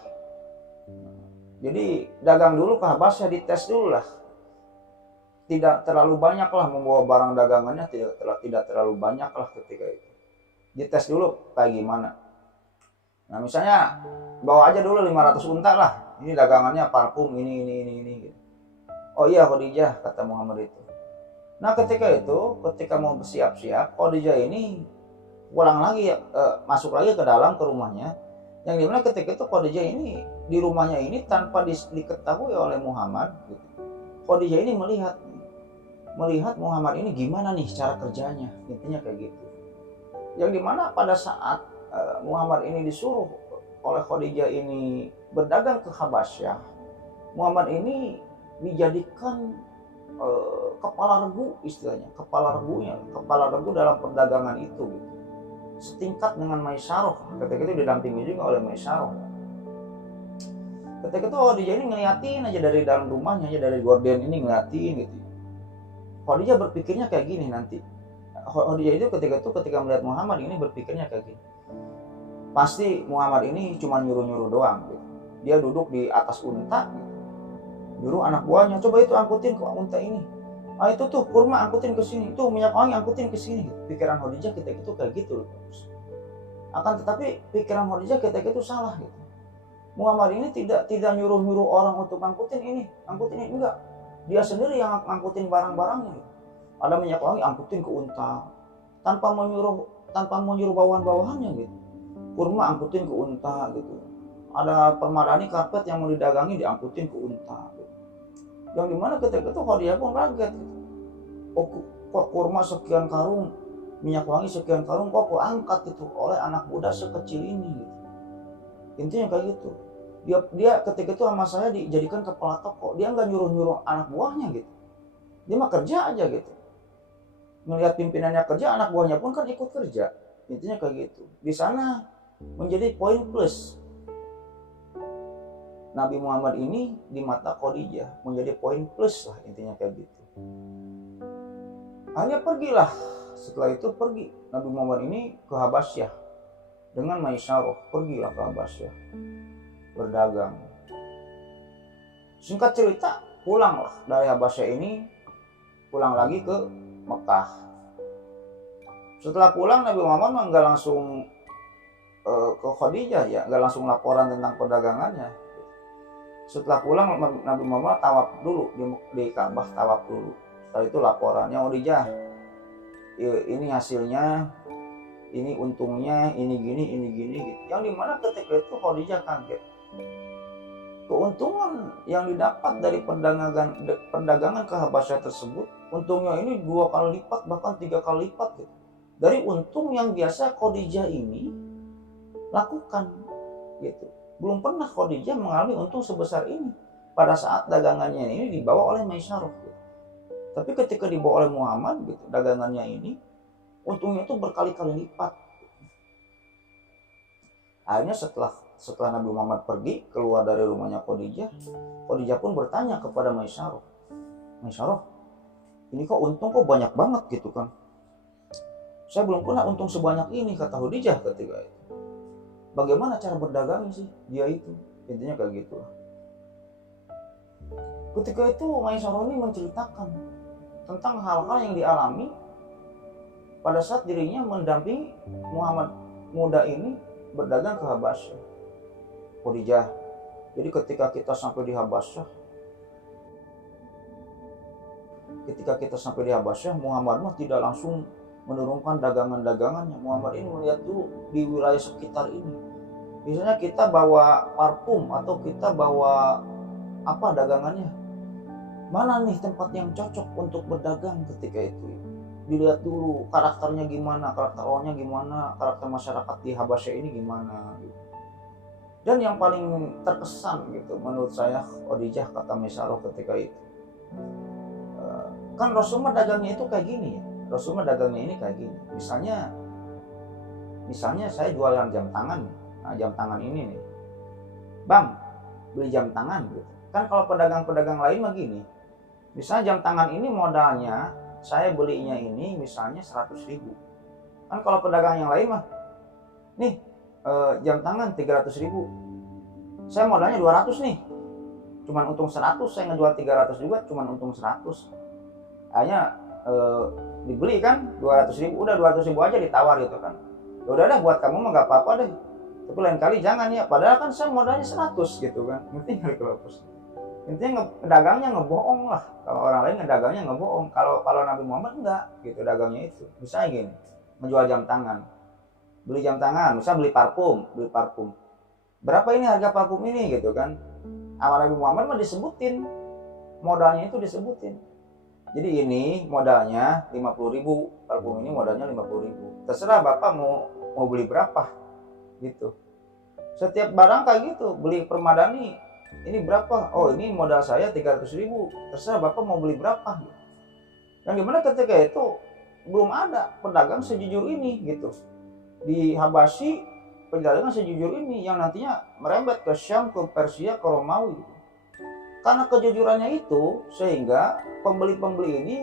Jadi dagang dulu ke Habasyah, dites dulu lah. Tidak terlalu banyak lah membawa barang dagangannya, tidak terlalu banyak lah ketika itu. Dites dulu kayak gimana. Nah misalnya bawa aja dulu 500 unta lah. Ini dagangannya parfum ini gitu. Oh iya Khadijah, kata Muhammad itu. Nah ketika mau bersiap-siap, Khadijah ini pulang lagi, masuk lagi ke dalam ke rumahnya. Yang dimana ketika itu Khadijah ini di rumahnya ini tanpa diketahui oleh Muhammad gitu. Khadijah ini melihat Muhammad ini gimana nih cara kerjanya, intinya kayak gitu. Yang dimana pada saat Muhammad ini disuruh oleh Khadijah ini berdagang ke Habasyah, Muhammad ini dijadikan kepala regu, istilahnya kepala regu dalam perdagangan itu gitu. Setingkat dengan Maisarah, ketika itu didampingi juga oleh Maisarah. Ketika itu Khadijah ini ngeliatin aja dari dalam rumahnya, aja dari gorden ini ngeliatin gitu. Khadijah berpikirnya kayak gini nanti. Khadijah itu ketika melihat Muhammad ini berpikirnya kayak gini. Pasti Muhammad ini cuma nyuruh-nyuruh doang gitu. Dia duduk di atas unta gitu. Nyuruh anak buahnya, coba itu angkutin ke unta ini. Ah itu tuh kurma angkutin ke sini, itu minyak wangi angkutin ke sini. Pikiran Khadijah ketika itu kayak gitu loh. Akan tetapi pikiran Khadijah ketika itu salah gitu. Muhammad ini tidak nyuruh-nyuruh orang untuk angkutin ini enggak. Dia sendiri yang angkutin barang-barangnya gitu. Ada minyak wangi angkutin ke unta tanpa menyuruh bawahan-bawahannya gitu. Kurma angkutin ke unta gitu. Ada permadani karpet yang mau didagangi diangkutin ke unta gitu. Yang dimana ketika itu Khadijah pun kaget gitu. Kok kurma sekian karung, minyak wangi sekian karung kok angkat gitu oleh anak muda sekecil ini gitu. Intinya kayak gitu. Dia ketika itu sama saya dijadikan kepala toko, dia nggak nyuruh anak buahnya gitu. Dia mah kerja aja gitu. Melihat pimpinannya kerja, anak buahnya pun kan ikut kerja. Intinya kayak gitu. Di sana menjadi poin plus. Nabi Muhammad ini di mata Khadijah menjadi poin plus lah, intinya kayak gitu. Akhirnya pergilah. Setelah itu pergi Nabi Muhammad ini ke Habasyah dengan Maisarah, pergilah ke Habasyah berdagang. Singkat cerita, pulanglah dari Habasyah ini, pulang lagi ke Mekah. Setelah pulang Nabi Muhammad nggak langsung ke Khadijah ya, nggak langsung laporan tentang perdagangannya. Setelah pulang Nabi Muhammad tawaf dulu di Ka'bah, tawaf dulu. Setelah itu laporannya, Khadijah, ini hasilnya, ini untungnya, ini gini gitu. Yang dimana ketika itu Khadijah kaget. Keuntungan yang didapat dari perdagangan ke Habasyah tersebut, untungnya ini 2 kali lipat bahkan 3 kali lipat gitu. Dari untung yang biasa Khadijah ini lakukan gitu. Belum pernah Khadijah mengalami untung sebesar ini pada saat dagangannya ini dibawa oleh Maisarah gitu. Tapi ketika dibawa oleh Muhammad gitu, dagangannya ini untungnya itu berkali-kali lipat. Akhirnya setelah Nabi Muhammad pergi keluar dari rumahnya Khadijah pun bertanya kepada Maisarah, ini kok untung kok banyak banget gitu kan? Saya belum pernah untung sebanyak ini, kata Khadijah ketika itu. Bagaimana cara berdagangnya sih dia itu? Intinya kayak gitu. Ketika itu Maisarah ini menceritakan tentang hal-hal yang dialami pada saat dirinya mendampingi Muhammad muda ini berdagang ke Habasyah. Khadijah, jadi ketika kita sampai di Habasyah, Muhammad mah tidak langsung menurunkan dagangan-dagangannya. Muhammad ini melihat dulu di wilayah sekitar ini. Misalnya kita bawa parfum atau kita bawa apa dagangannya, mana nih tempat yang cocok untuk berdagang ketika itu. Dilihat dulu karakternya gimana, karakter orangnya gimana, karakter masyarakat di Habasyah ini gimana gitu. Dan yang paling terkesan gitu menurut saya Khadijah, kata Maisarah ketika itu, kan Rasulullah dagangnya itu kayak gini ya. Rasulullah dagangnya ini kayak gini. Misalnya saya jualan jam tangan. Nah, jam tangan ini nih. Bang, beli jam tangan gitu. Kan kalau pedagang-pedagang lain mah gini. Misalnya jam tangan ini modalnya saya belinya ini misalnya 100.000. Kan kalau pedagang yang lain mah nih jam tangan 300.000, saya modalnya 200 nih, cuman untung 100, saya ngejual 300 juga cuman untung 100. Akhirnya dibeli kan 200.000, udah 200.000 aja ditawar gitu kan. Ya udah dah, buat kamu mah gak apa-apa deh, tapi lain kali jangan ya, padahal kan saya modalnya 100 gitu kan. Ngerti nggak kalau intinya dagangnya ngebohong lah. Kalau orang lain ngedagangnya ngebohong, kalau Nabi Muhammad enggak gitu dagangnya itu. Misalnya gini, menjual jam tangan, beli jam tangan, misal beli parfum, berapa ini harga parfum ini gitu kan. Awal Nabi Muhammad mah disebutin modalnya, itu disebutin. Jadi ini modalnya 50.000, parfum ini modalnya 50.000. Terserah bapak mau beli berapa gitu. Setiap barang kayak gitu, beli permadani ini berapa? Oh ini modal saya 300.000. Terserah bapak mau beli berapa. Yang dimana ketika itu belum ada pedagang sejujur ini gitu. Di Habasyi pedagang sejujur ini yang nantinya merembet ke Syam, ke Persia, ke Romawi. Karena kejujurannya itu sehingga pembeli-pembeli ini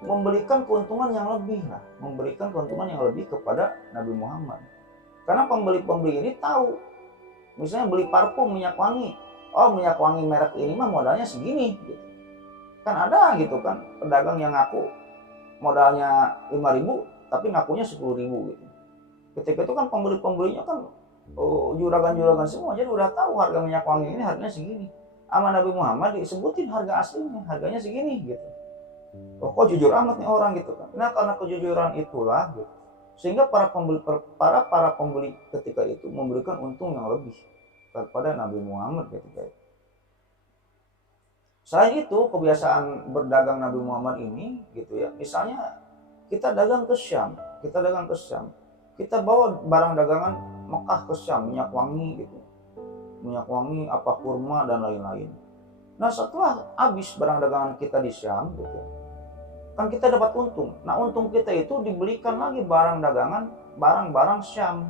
memberikan keuntungan yang lebih lah, memberikan keuntungan yang lebih kepada Nabi Muhammad. Karena pembeli-pembeli ini tahu, misalnya beli parfum minyak wangi, oh minyak wangi merek ini mah modalnya segini gitu. Kan ada gitu kan pedagang yang ngaku modalnya 5.000 tapi ngakunya 10.000 gitu. Ketika itu kan pembeli-pembelinya kan juragan-juragan semua, jadi udah tahu harga minyak wangi ini harganya segini. Sama Nabi Muhammad disebutin harga aslinya, harganya segini gitu. Oh, kok jujur amat nih orang gitu kan. Nah karena kejujuran itulah gitu, sehingga para pembeli ketika itu memberikan untung yang lebih daripada Nabi Muhammad ketika itu. Selain itu kebiasaan berdagang Nabi Muhammad ini gitu ya, misalnya kita dagang ke Syam, kita bawa barang dagangan Mekah ke Syam, minyak wangi gitu, apa kurma dan lain-lain. Nah setelah habis barang dagangan kita di Syam gitu, kan kita dapat untung. Nah untung kita itu dibelikan lagi barang dagangan, barang-barang Syam,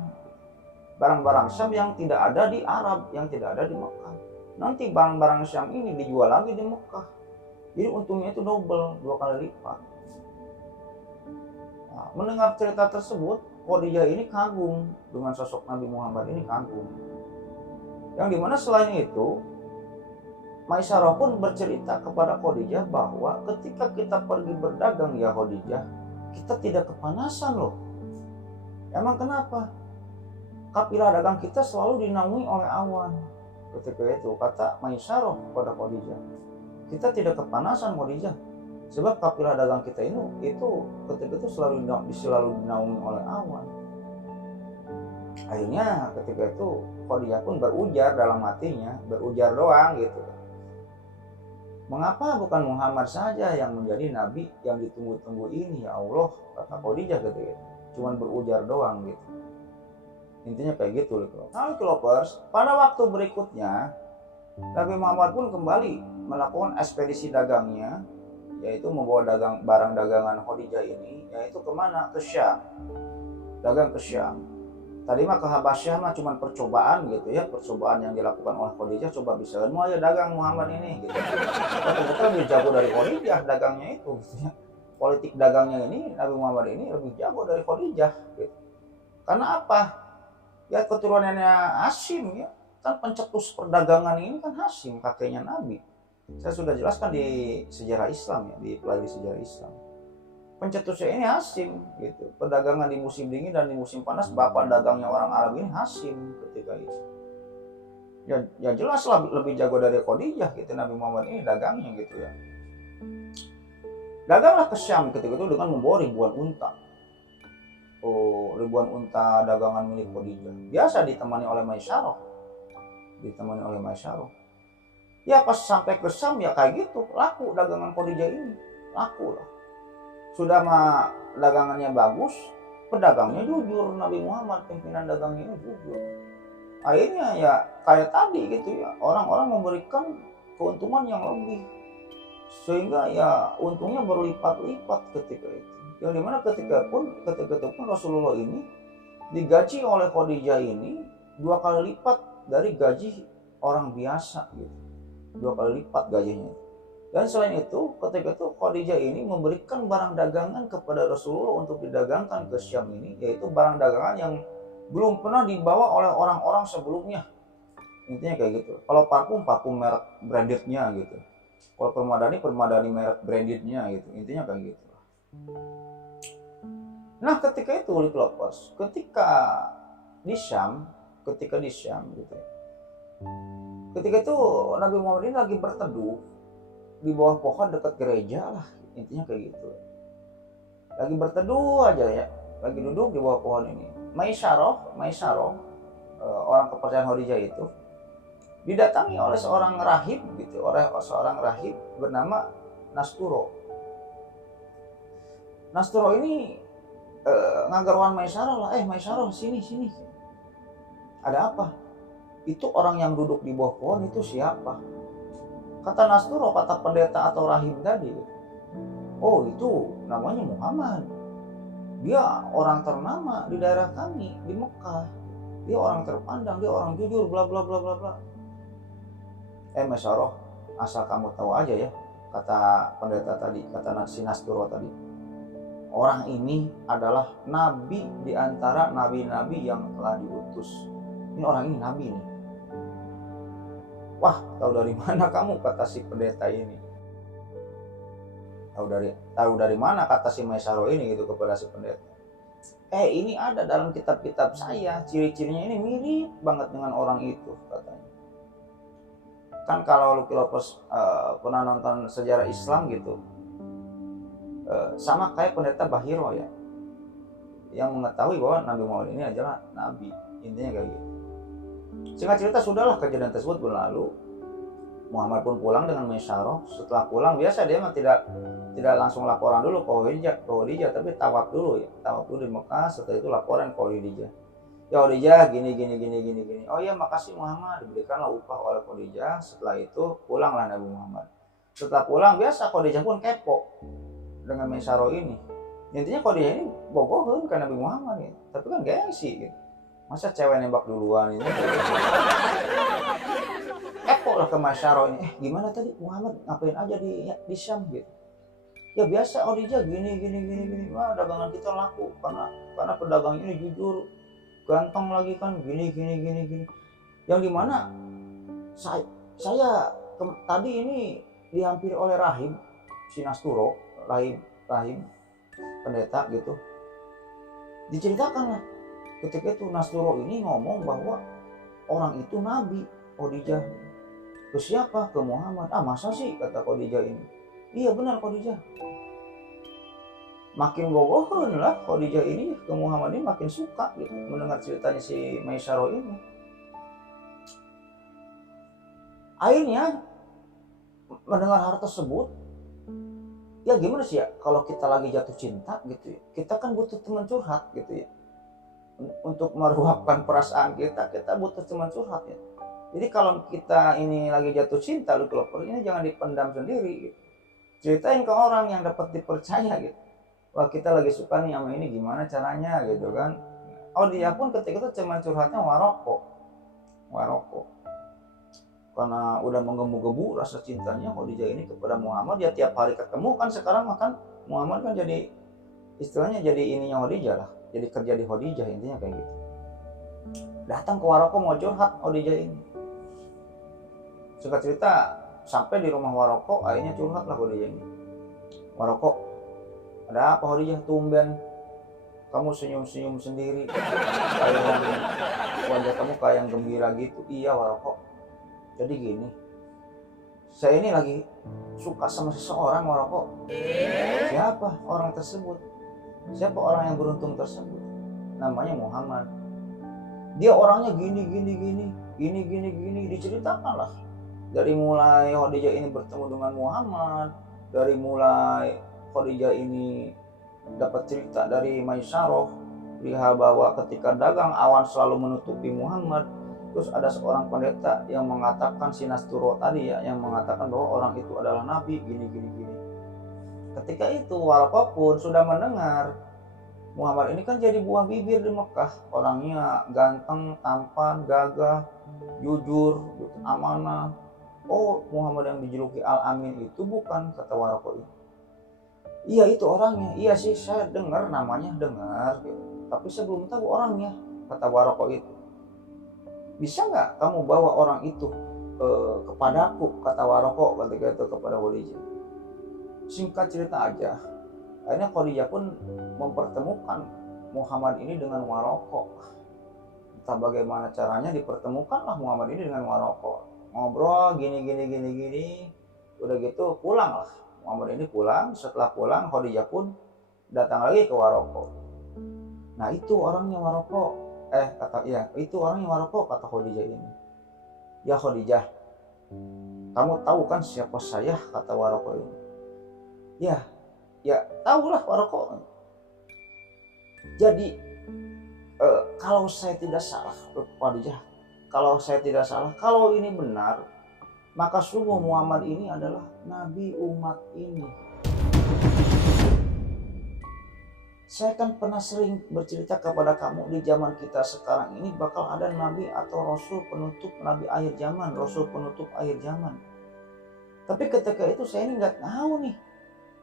yang tidak ada di Arab, yang tidak ada di Mekah. Nanti barang-barang Syam ini dijual lagi di Mekah, jadi untungnya itu double, 2 kali lipat. Nah, mendengar cerita tersebut, Khadijah ini kagum dengan sosok Nabi Muhammad ini, kagum. Yang dimana selain itu Maisarah pun bercerita kepada Khadijah bahwa ketika kita pergi berdagang ya Khadijah, kita tidak kepanasan loh. Emang kenapa? Kafilah dagang kita selalu dinaungi oleh awan. Ketika itu kata Maisarah kepada Khadijah, kita tidak kepanasan Khadijah, sebab kafilah dagang kita itu ketika itu selalu dinaungi oleh awan. Akhirnya ketika itu Khadijah pun berujar dalam hatinya, berujar doang gitu. Mengapa bukan Muhammad saja yang menjadi nabi yang ditunggu-tunggu ini ya Allah, kata Khadijah gitu ya. Cuman berujar doang gitu. Intinya kayak gitu loh. Nah, lovers, pada waktu berikutnya Nabi Muhammad pun kembali melakukan ekspedisi dagangnya, yaitu membawa barang dagangan Khadijah ini, yaitu kemana? Ke Syam. Dagang ke Syam. Tadi mah ke Habasyah mah cuma percobaan gitu ya, percobaan yang dilakukan oleh Khadijah, coba bisa mau aja dagang Muhammad ini gitu. Ternyata lebih jago dari Khadijah dagangnya itu gitu ya. Politik dagangnya ini Nabi Muhammad ini lebih jago dari Khadijah gitu. Karena apa? Ya keturunannya Hashim ya. Kan pencetus perdagangan ini kan Hashim, kakeknya Nabi. Saya sudah jelaskan di sejarah Islam ya, di playlist sejarah Islam. Pencetusnya ini Hashim gitu. Perdagangan di musim dingin dan di musim panas, bapak dagangnya orang Arab ini Hashim ketika itu. Ya jelas lah lebih jago dari Khadijah gitu Nabi Muhammad ini dagangnya gitu ya. Daganglah ke Syam ketika itu dengan membawa ribuan unta. Ribuan unta dagangan milik Khadijah. Biasa ditemani oleh Maisarah. Ya pas sampai ke Syam ya kayak gitu, laku dagangan Khadijah ini, laku lah. Sudah mah dagangannya bagus, pedagangnya jujur, Nabi Muhammad pimpinan dagangnya ini jujur. Akhirnya ya kayak tadi gitu ya, orang-orang memberikan keuntungan yang lebih, sehingga ya untungnya berlipat-lipat ketika itu. Yang dimana ketika itu pun Rasulullah ini digaji oleh Khadijah ini 2 kali lipat dari gaji orang biasa gitu, 2 kali lipat gajinya. Dan selain itu ketika itu Khadijah ini memberikan barang dagangan kepada Rasulullah untuk didagangkan ke Syam ini, yaitu barang dagangan yang belum pernah dibawa oleh orang-orang sebelumnya. Intinya kayak gitu. Kalau parfum merek brandednya gitu. Kalau permadani merek brandednya gitu. Intinya kayak gitu. Nah ketika itu Liklovers, ketika di Syam gitu. Ketika itu Nabi Muhammad ini lagi berteduh di bawah pohon dekat gereja lah. Intinya kayak gitu. Lagi berteduh aja ya. Lagi duduk di bawah pohon ini. Maisaroh, orang kepercayaan Khadijah itu didatangi oleh seorang rahib gitu, bernama Nasturo. Nasturo ini ngagarwan Maisaroh lah, Maisaroh sini. Ada apa? Itu orang yang duduk di bawah pohon itu siapa? Kata Nasturo, kata pendeta atau rahib tadi. Oh itu namanya Muhammad. Dia orang ternama di daerah kami di Mekah. Dia orang terpandang, dia orang jujur, bla bla bla bla bla. Maisaroh, asal kamu tahu aja ya, kata pendeta tadi, kata si Nasturo tadi. Orang ini adalah nabi di antara nabi-nabi yang telah diutus. Ini orang ini nabi nih. Wah, tahu dari mana kamu, kata si pendeta ini. Tahu dari mana, kata si Maisaroh ini gitu kepada si pendeta. Ini ada dalam kitab-kitab saya, ciri-cirinya ini mirip banget dengan orang itu, katanya. Kan kalau Liklovers pernah nonton sejarah Islam gitu, sama kayak pendeta Bahiro ya, yang mengetahui bahwa Nabi Muhammad ini adalah nabi. Intinya kayak gitu. Singkat cerita, sudahlah kejadian tersebut berlalu. Muhammad pun pulang dengan Maisaroh. Setelah pulang, biasa dia mah tidak langsung laporan dulu ke Khadijah, tapi tawaf dulu ya, tawaf dulu di Mekah. Setelah itu laporan ke Khadijah. Ya Khadijah gini. Oh iya makasih Muhammad, diberikanlah upah oleh Khadijah. Setelah itu pulanglah Nabi Muhammad. Setelah pulang, biasa Khadijah pun kepo dengan Maisaroh ini. Intinya Khadijah ini bogohin ke Nabi Muhammad ya. Tapi kan gengsi gitu. Masa cewek nembak duluan ini. Kepo lah ke Maisaroh ini. Gimana tadi Muhammad ngapain aja di Syam gitu. Ya biasa Khadijah gini. Wah, dagangan kita laku karena pedagang ini jujur, ganteng lagi kan, gini. Yang dimana saya tadi ini dihampiri oleh rahib si Nasturo, rahib pendeta gitu. Diceritakan lah ketika itu Nasturo ini ngomong bahwa orang itu nabi. Khadijah ke siapa? Ke Muhammad. Masa sih, kata Khadijah ini. Iya benar Khadijah. Makin bogohan lah Khadijah ini ke Muhammad ini, makin suka gitu mendengar ceritanya si Maisaroh ini. Akhirnya mendengar hal tersebut, ya gimana sih ya, kalau kita lagi jatuh cinta gitu ya, kita kan butuh teman curhat gitu ya. Untuk meluapkan perasaan kita butuh teman curhat ya. Jadi kalau kita ini lagi jatuh cinta, Liklovers, ini jangan dipendam sendiri gitu. Ceritain ke orang yang dapat dipercaya gitu. Wah kita lagi suka nih sama ini, gimana caranya gitu kan. Dia pun ketika itu cuma curhatnya waroko. Karena udah menggebu-gebu rasa cintanya Khadijah ini kepada Muhammad. Ya tiap hari ketemu kan, sekarang makan Muhammad kan jadi istilahnya jadi ininya Khadijah lah, jadi kerja di Khadijah, intinya kayak gitu. Datang ke Waroko mau curhat Khadijah ini. Singkat cerita, sampai di rumah Waroko, akhirnya curhat lah Khadijah ini. Waroko, ada apa Khadijah, tumben kamu senyum-senyum sendiri, kayak wajah kamu kayak yang gembira gitu. Iya Waroko, jadi gini, saya ini lagi suka sama seseorang Waroko. Siapa orang tersebut? Siapa orang yang beruntung tersebut? Namanya Muhammad. Dia orangnya gini. Diceritakan lah. Dari mulai Khadijah ini bertemu dengan Muhammad, dari mulai Khadijah ini dapat cerita dari Maisaroh, lihat bahwa ketika dagang awan selalu menutupi Muhammad. Terus ada seorang pendeta yang mengatakan, si Nasturo tadi ya, yang mengatakan bahwa orang itu adalah nabi, gini. Ketika itu Waroko pun sudah mendengar Muhammad ini kan jadi buah bibir di Mekah, orangnya ganteng, tampan, gagah, jujur, amanah. Oh Muhammad yang dijuluki Al-Amin itu bukan, kata Waroko itu. Iya itu orangnya. Iya sih saya dengar namanya, gitu. Tapi saya belum tahu orangnya. kata Waroko itu. Bisa nggak kamu bawa orang itu kepadaku, kata Waroko ketika itu kepada Khadijah. Singkat cerita aja, akhirnya Khadijah pun mempertemukan Muhammad ini dengan Waroko. Entah bagaimana caranya dipertemukanlah Muhammad ini dengan Waroko. Ngobrol gini. Udah gitu pulang lah. Muhammad ini pulang. Setelah pulang Khadijah pun datang lagi ke Waroko. Nah itu orangnya Waroko. Itu orangnya Waroko, kata Khadijah ini. Ya Khadijah, kamu tahu kan siapa saya, kata Waroko ini. Ya tahulah Waroko. Jadi kalau saya tidak salah, Khadijah, kalau ini benar, maka sungguh Muhammad ini adalah nabi umat ini. Saya kan pernah sering bercerita kepada kamu, di zaman kita sekarang ini bakal ada nabi atau rasul penutup nabi akhir zaman, rasul penutup akhir zaman. Tapi ketika itu saya ini nggak tahu nih,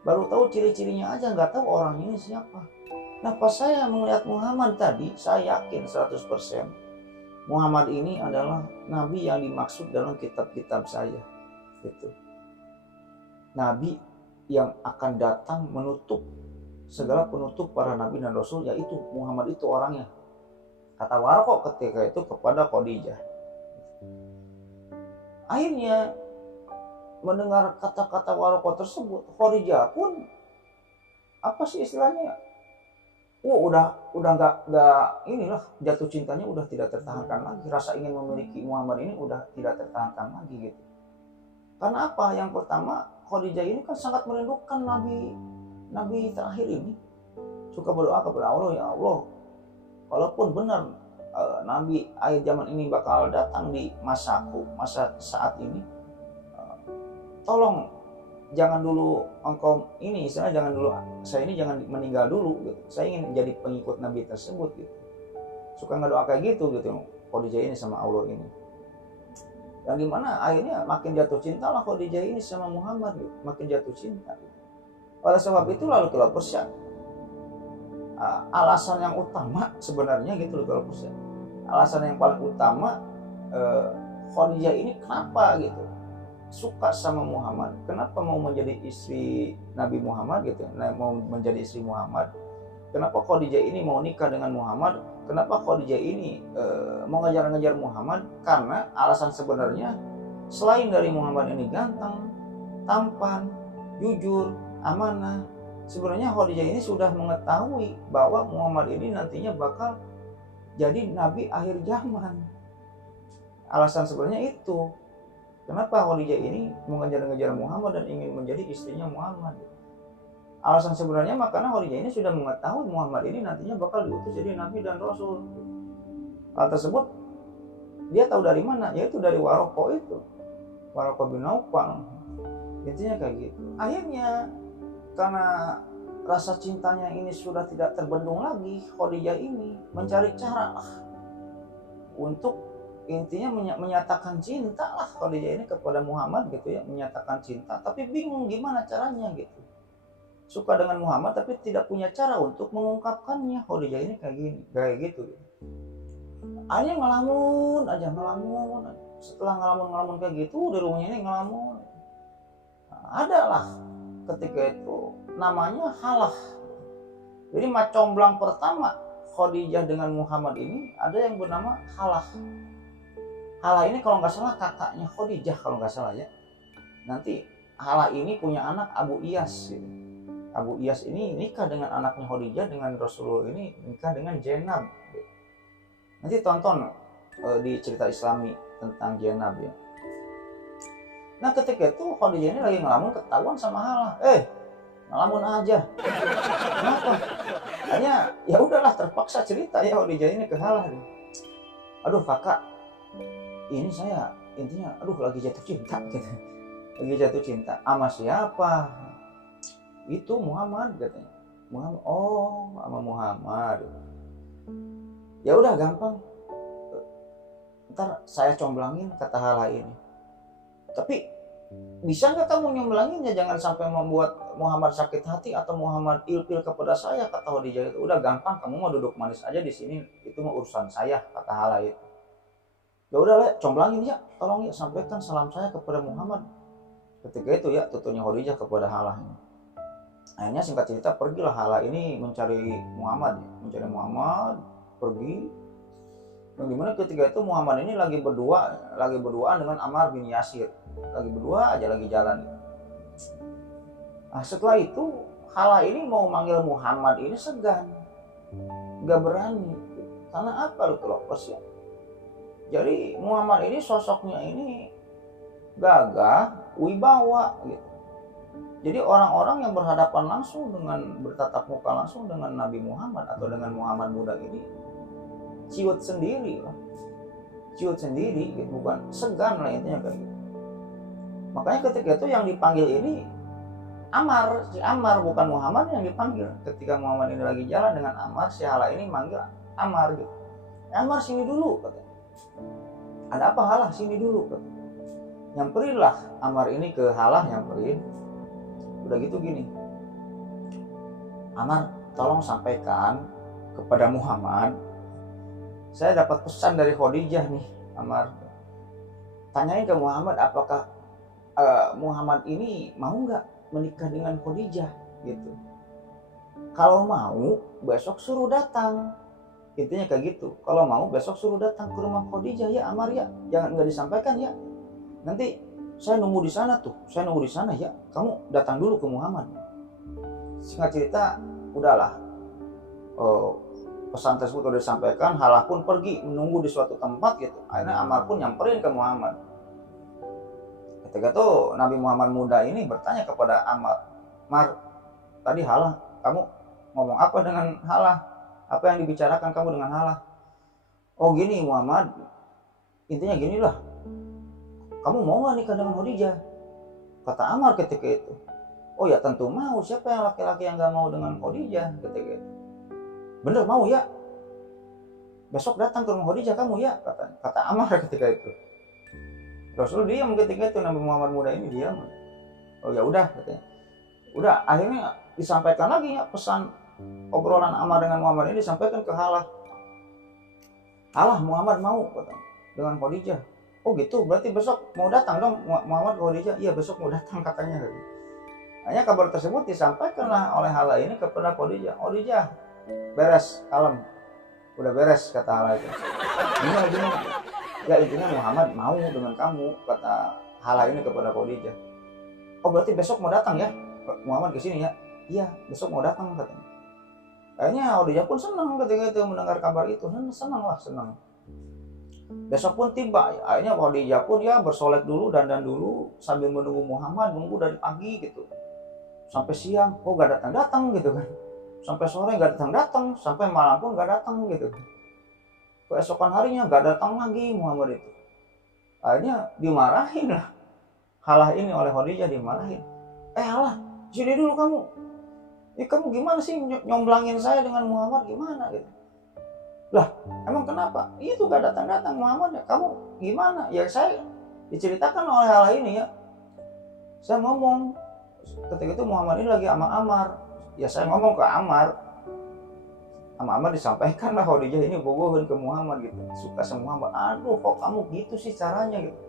baru tahu ciri-cirinya aja, nggak tahu orang ini siapa. Nah pas saya melihat Muhammad tadi, saya yakin 100% Muhammad ini adalah nabi yang dimaksud dalam kitab-kitab saya. Gitu. Nabi yang akan datang menutup segala penutup para nabi dan rasul, yaitu Muhammad itu orangnya, kata Waroko ketika itu kepada Khadijah. Akhirnya mendengar kata-kata Waroko tersebut, Khadijah pun apa sih istilahnya, udah nggak inilah, jatuh cintanya udah tidak tertahankan lagi, rasa ingin memiliki Muhammad ini udah tidak tertahankan lagi gitu. Karena apa? Yang pertama, Khadijah ini kan sangat merindukan Nabi terakhir ini, suka berdoa kepada Allah, ya Allah, walaupun benar Nabi akhir zaman ini bakal datang di masa saat ini, tolong jangan dulu engkau ini, saya ini jangan meninggal dulu gitu. Saya ingin menjadi pengikut Nabi tersebut gitu. Suka ngedoa kayak gitu Khadijah ini sama Allah ini. Yang dimana akhirnya makin jatuh cinta lah Khadijah ini sama Muhammad gitu. Makin jatuh cinta gitu. Pada sebab itu lalu kalau Persya, alasan yang utama sebenarnya gitu loh kalau Persya, alasan yang paling utama Khadijah ini kenapa gitu suka sama Muhammad, kenapa mau menjadi istri Nabi Muhammad gitu, mau menjadi istri Muhammad, kenapa Khadijah ini mau nikah dengan Muhammad, kenapa Khadijah ini mau ngejar-ngejar Muhammad, karena alasan sebenarnya selain dari Muhammad ini ganteng, tampan, jujur, amanah, sebenarnya Khadijah ini sudah mengetahui bahwa Muhammad ini nantinya bakal jadi nabi akhir zaman. Alasan sebenarnya itu kenapa Khadijah ini mengejar-ngejar Muhammad dan ingin menjadi istrinya Muhammad. Alasan sebenarnya karena Khadijah ini sudah mengetahui Muhammad ini nantinya bakal diutus jadi nabi dan rasul. Hal tersebut dia tahu dari mana? Yaitu dari Waroko itu, Waroko bin Naufal. Intinya kayak gitu. Akhirnya karena rasa cintanya ini sudah tidak terbendung lagi, Khadijah ini mencari cara untuk intinya menyatakan cinta lah Khadijah ini kepada Muhammad gitu ya, menyatakan cinta, tapi bingung gimana caranya gitu. Suka dengan Muhammad tapi tidak punya cara untuk mengungkapkannya. Khadijah ini kayak gitu. Akhirnya ngelamun aja. Setelah ngelamun kayak gitu, di rumahnya ini ngelamun. Adalah ketika itu namanya Halah. Jadi macomblang pertama Khadijah dengan Muhammad ini ada yang bernama Halah. Halah ini kalau nggak salah kakaknya Khadijah kalau nggak salah ya. Nanti Halah ini punya anak Abu Iyas. Gitu. Abu Iyas ini nikah dengan anaknya Khadijah, dengan Rasulullah ini nikah dengan Zainab. Gitu. Nanti tonton di cerita Islami tentang Zainab ya. Nah ketika itu Khadijah ini lagi ngelamun, ketahuan sama Halah. Ngelamun aja. Kenapa? Hanya ya udahlah terpaksa cerita ya Khadijah ini ke Halah. Aduh kakak, ini saya intinya lagi jatuh cinta gitu. Lagi jatuh cinta sama siapa? Itu Muhammad katanya. Muhammad, sama Muhammad. Ya udah gampang. Ntar saya comblangin, kata Halah ini. Tapi bisa nggak kamu nyomblangin ya, jangan sampai membuat Muhammad sakit hati atau Muhammad ilfil kepada saya, kata Khadijah itu. Udah gampang, kamu mau duduk manis aja di sini, itu mah urusan saya, kata Hala itu. Ya udah Le, comblangin ya, tolong ya sampaikan salam saya kepada Muhammad. Ketika itu ya tuturnya Khadijah kepada Hala ini. Akhirnya singkat cerita pergilah Hala ini mencari Muhammad, mencari Muhammad, pergi. Yang dimana ketika itu Muhammad ini lagi berduaan dengan Ammar bin Yasir, lagi berdua aja lagi jalan. Nah setelah itu Hala ini mau manggil Muhammad ini segan, nggak berani, karena apa lu ya? Jadi Muhammad ini sosoknya ini gagah, wibawa gitu. Jadi orang-orang yang berhadapan langsung bertatap muka langsung dengan Nabi Muhammad atau dengan Muhammad muda ini ciut sendiri gitu, bukan segan lah intinya kayak gitu. Makanya ketika itu yang dipanggil ini si Ammar, bukan Muhammad yang dipanggil. Ketika Muhammad ini lagi jalan dengan Ammar, si Hala ini manggil Ammar gitu. Ammar sini dulu katanya. Ada apa Hala, sini dulu katanya. Nyamperinlah Ammar ini ke Hala, nyamperin. Udah gitu gini, Ammar tolong sampaikan kepada Muhammad, saya dapat pesan dari Khadijah nih Ammar. Tanyain ke Muhammad apakah Muhammad ini mau nggak menikah dengan Khadijah gitu. Kalau mau besok suruh datang. Intinya kayak gitu. Kalau mau besok suruh datang ke rumah Khadijah ya Ammar ya. Jangan nggak disampaikan ya. Nanti saya nunggu di sana tuh. Saya nunggu di sana ya. Kamu datang dulu ke Muhammad. Singkat cerita, udahlah. Pesan tersebut sudah disampaikan. Hala pun pergi menunggu di suatu tempat gitu. Akhirnya Ammar pun nyamperin ke Muhammad. Ketika itu Nabi Muhammad muda ini bertanya kepada Ammar, Mar, tadi Hala, kamu ngomong apa dengan Hala? Apa yang dibicarakan kamu dengan Hala? Oh gini Muhammad, intinya ginilah, kamu mau gak nikah dengan Khadijah? Kata Ammar ketika itu. Oh ya tentu mau, siapa yang laki-laki yang gak mau dengan Khadijah ketika itu? Bener mau ya? Besok datang ke rumah Khadijah kamu ya? Kata Ammar ketika itu. Rasul diam ketika itu, Nabi Muhammad muda ini diam. Oh ya udah katanya. Udah akhirnya disampaikan lagi ya pesan obrolan Ammar dengan Muhammad ini disampaikan ke Hala. Hala Muhammad mau katanya dengan Khadijah. Oh gitu, berarti besok mau datang dong Muhammad ke Khadijah? Iya besok mau datang katanya. Hanya kabar tersebut disampaikanlah oleh Hala ini kepada Khadijah. Khadijah beres, kalem, udah beres kata Hala itu. Gini. Ya intinya Muhammad mau dengan kamu, kata Hala ini kepada Khadijah. Oh berarti besok mau datang ya Muhammad ke sini ya? Iya besok mau datang katanya. Kayaknya Khadijah pun senang ketika itu mendengar kabar itu. Senang. Besok pun tiba, akhirnya Khadijah pun ya bersolek dulu, dandan dulu sambil menunggu Muhammad, nunggu dari pagi gitu. Sampai siang, kok gak datang gitu kan. Sampai sore gak datang, sampai malam pun gak datang gitu kan. Keesokan harinya gak datang lagi Muhammad itu. Akhirnya dimarahin lah Hala ini oleh Khadijah, dimarahin. Hala, sini dulu kamu. Kamu gimana sih nyomblangin saya dengan Muhammad gimana gitu. Lah, emang kenapa? Itu gak datang Muhammad ya. Kamu gimana? Ya saya diceritakan oleh Hala ini ya. Saya ngomong ketika itu Muhammad ini lagi sama Ammar. Ya saya ngomong ke Ammar. Sama Ammar disampaikan lah Khadijah ini bogohin ke Muhammad gitu, suka sama Muhammad. Aduh kok kamu gitu sih caranya gitu.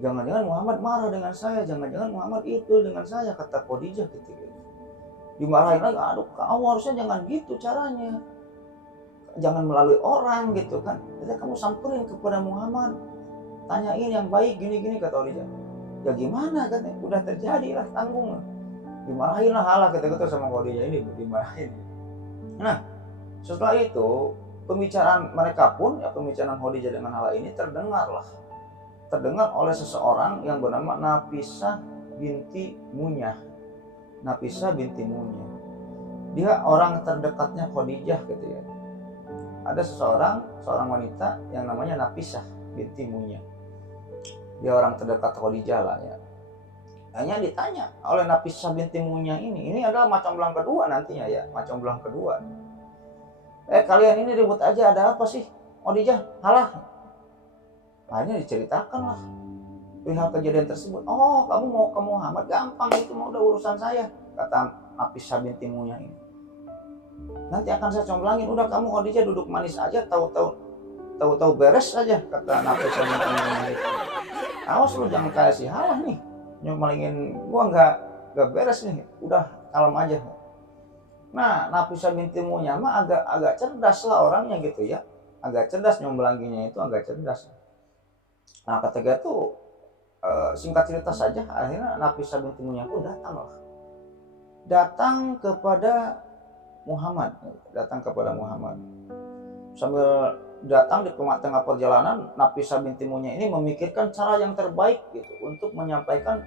Jangan-jangan Muhammad marah dengan saya, jangan-jangan Muhammad itu dengan saya, kata Khadijah gitu. Dimarahin lagi, aduh kamu harusnya jangan gitu caranya. Jangan melalui orang gitu kan. Jadi kamu samperin kepada Muhammad, tanyain yang baik gini-gini, kata Khadijah. Ya gimana katanya, udah terjadi lah, tanggung lah. Dimarahin lah Hala ketika itu sama Khadijah ini, dimarahin. Nah, setelah itu pembicaraan mereka pun, ya pembicaraan Khadijah dengan Hala ini terdengar oleh seseorang yang bernama Nafisah binti Munyah. Dia orang terdekatnya Khadijah gitu ya. Ada seorang wanita yang namanya Nafisah binti Munyah. Dia orang terdekat Khadijah lah ya. Hanya ditanya oleh Nafisah binti Munyah ini adalah macam belang kedua nantinya ya, macam belang kedua. Kalian ini ribut aja, ada apa sih? Khadijah, Hala. Akhirnya diceritakan lah perihal kejadian tersebut. Oh, kamu mau ke Muhammad, gampang itu mau, udah urusan saya, kata Nafisah binti Munya ini. Nanti akan saya comblangin, udah kamu Khadijah duduk manis aja, tahu-tahu beres aja, kata Nafisah binti Munya itu. Awas lu jangan kayak si Halah nih, nyomblangin gua nggak beres nih, udah kalem aja. Nah, Nafisah binti Munya mah agak cerdas lah orangnya gitu ya, agak cerdas, nyomblanginnya itu agak cerdas. Nah, ketika itu singkat cerita saja, akhirnya Nafisah binti Munya pun datang kepada Muhammad, sambil datang di tengah perjalanan, Nafisah binti Munya ini memikirkan cara yang terbaik gitu untuk menyampaikan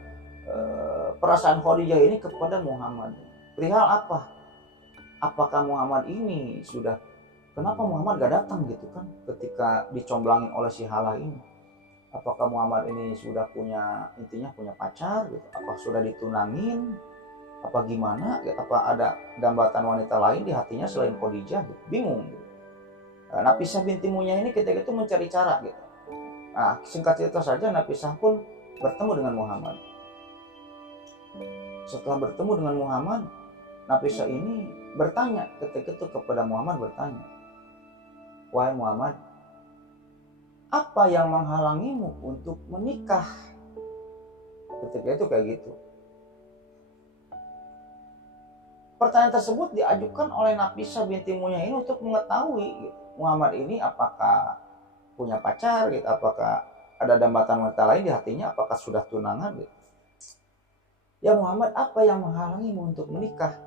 perasaan Khadijah ini kepada Muhammad. Perihal apa? Apakah Muhammad ini kenapa Muhammad gak datang gitu kan ketika dicomblangin oleh si Halah ini? Apakah Muhammad ini sudah punya pacar gitu? Apa sudah ditunangin? Apa gimana? Apa ada dambatan wanita lain di hatinya selain Khadijah? Gitu. Bingung gitu. Nafisah binti Munya ini ketika itu mencari cara gitu. Nah, singkat cerita saja, Nafisah pun bertemu dengan Muhammad. Setelah bertemu dengan Muhammad, Nafisah ini bertanya ketika itu kepada Muhammad, bertanya, wahai Muhammad, apa yang menghalangimu untuk menikah? Ketika itu kayak gitu. Pertanyaan tersebut diajukan oleh Nafisah binti Munya ini untuk mengetahui gitu, Muhammad ini apakah punya pacar gitu, apakah ada dambatan wanita lain di hatinya, apakah sudah tunangan gitu. Ya Muhammad, apa yang menghalangimu untuk menikah?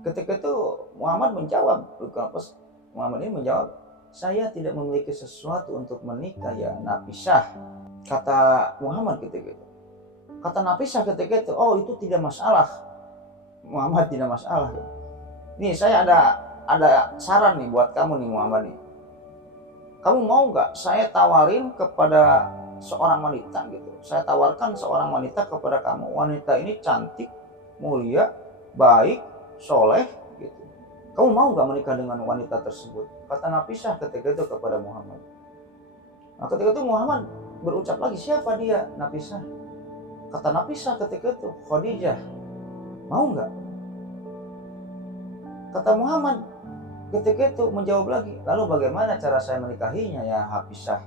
Ketika itu Muhammad ini menjawab, saya tidak memiliki sesuatu untuk menikah ya Nafisah, kata Muhammad ketika itu. Kata Nafisah ketika itu, oh itu tidak masalah Muhammad, tidak masalah. Nih saya ada saran nih buat kamu nih Muhammad nih. Kamu mau nggak saya tawarin kepada seorang wanita gitu? Saya tawarkan seorang wanita kepada kamu. Wanita ini cantik, mulia, baik, soleh gitu. Kamu mau nggak menikah dengan wanita tersebut? Kata Nafisah ketika itu kepada Muhammad. Nah ketika itu Muhammad berucap lagi, siapa dia? Nafisah. Kata Nafisah ketika itu, Khadijah. Mau nggak? Kata Muhammad ketika itu menjawab lagi, lalu bagaimana cara saya menikahinya ya Hafisah?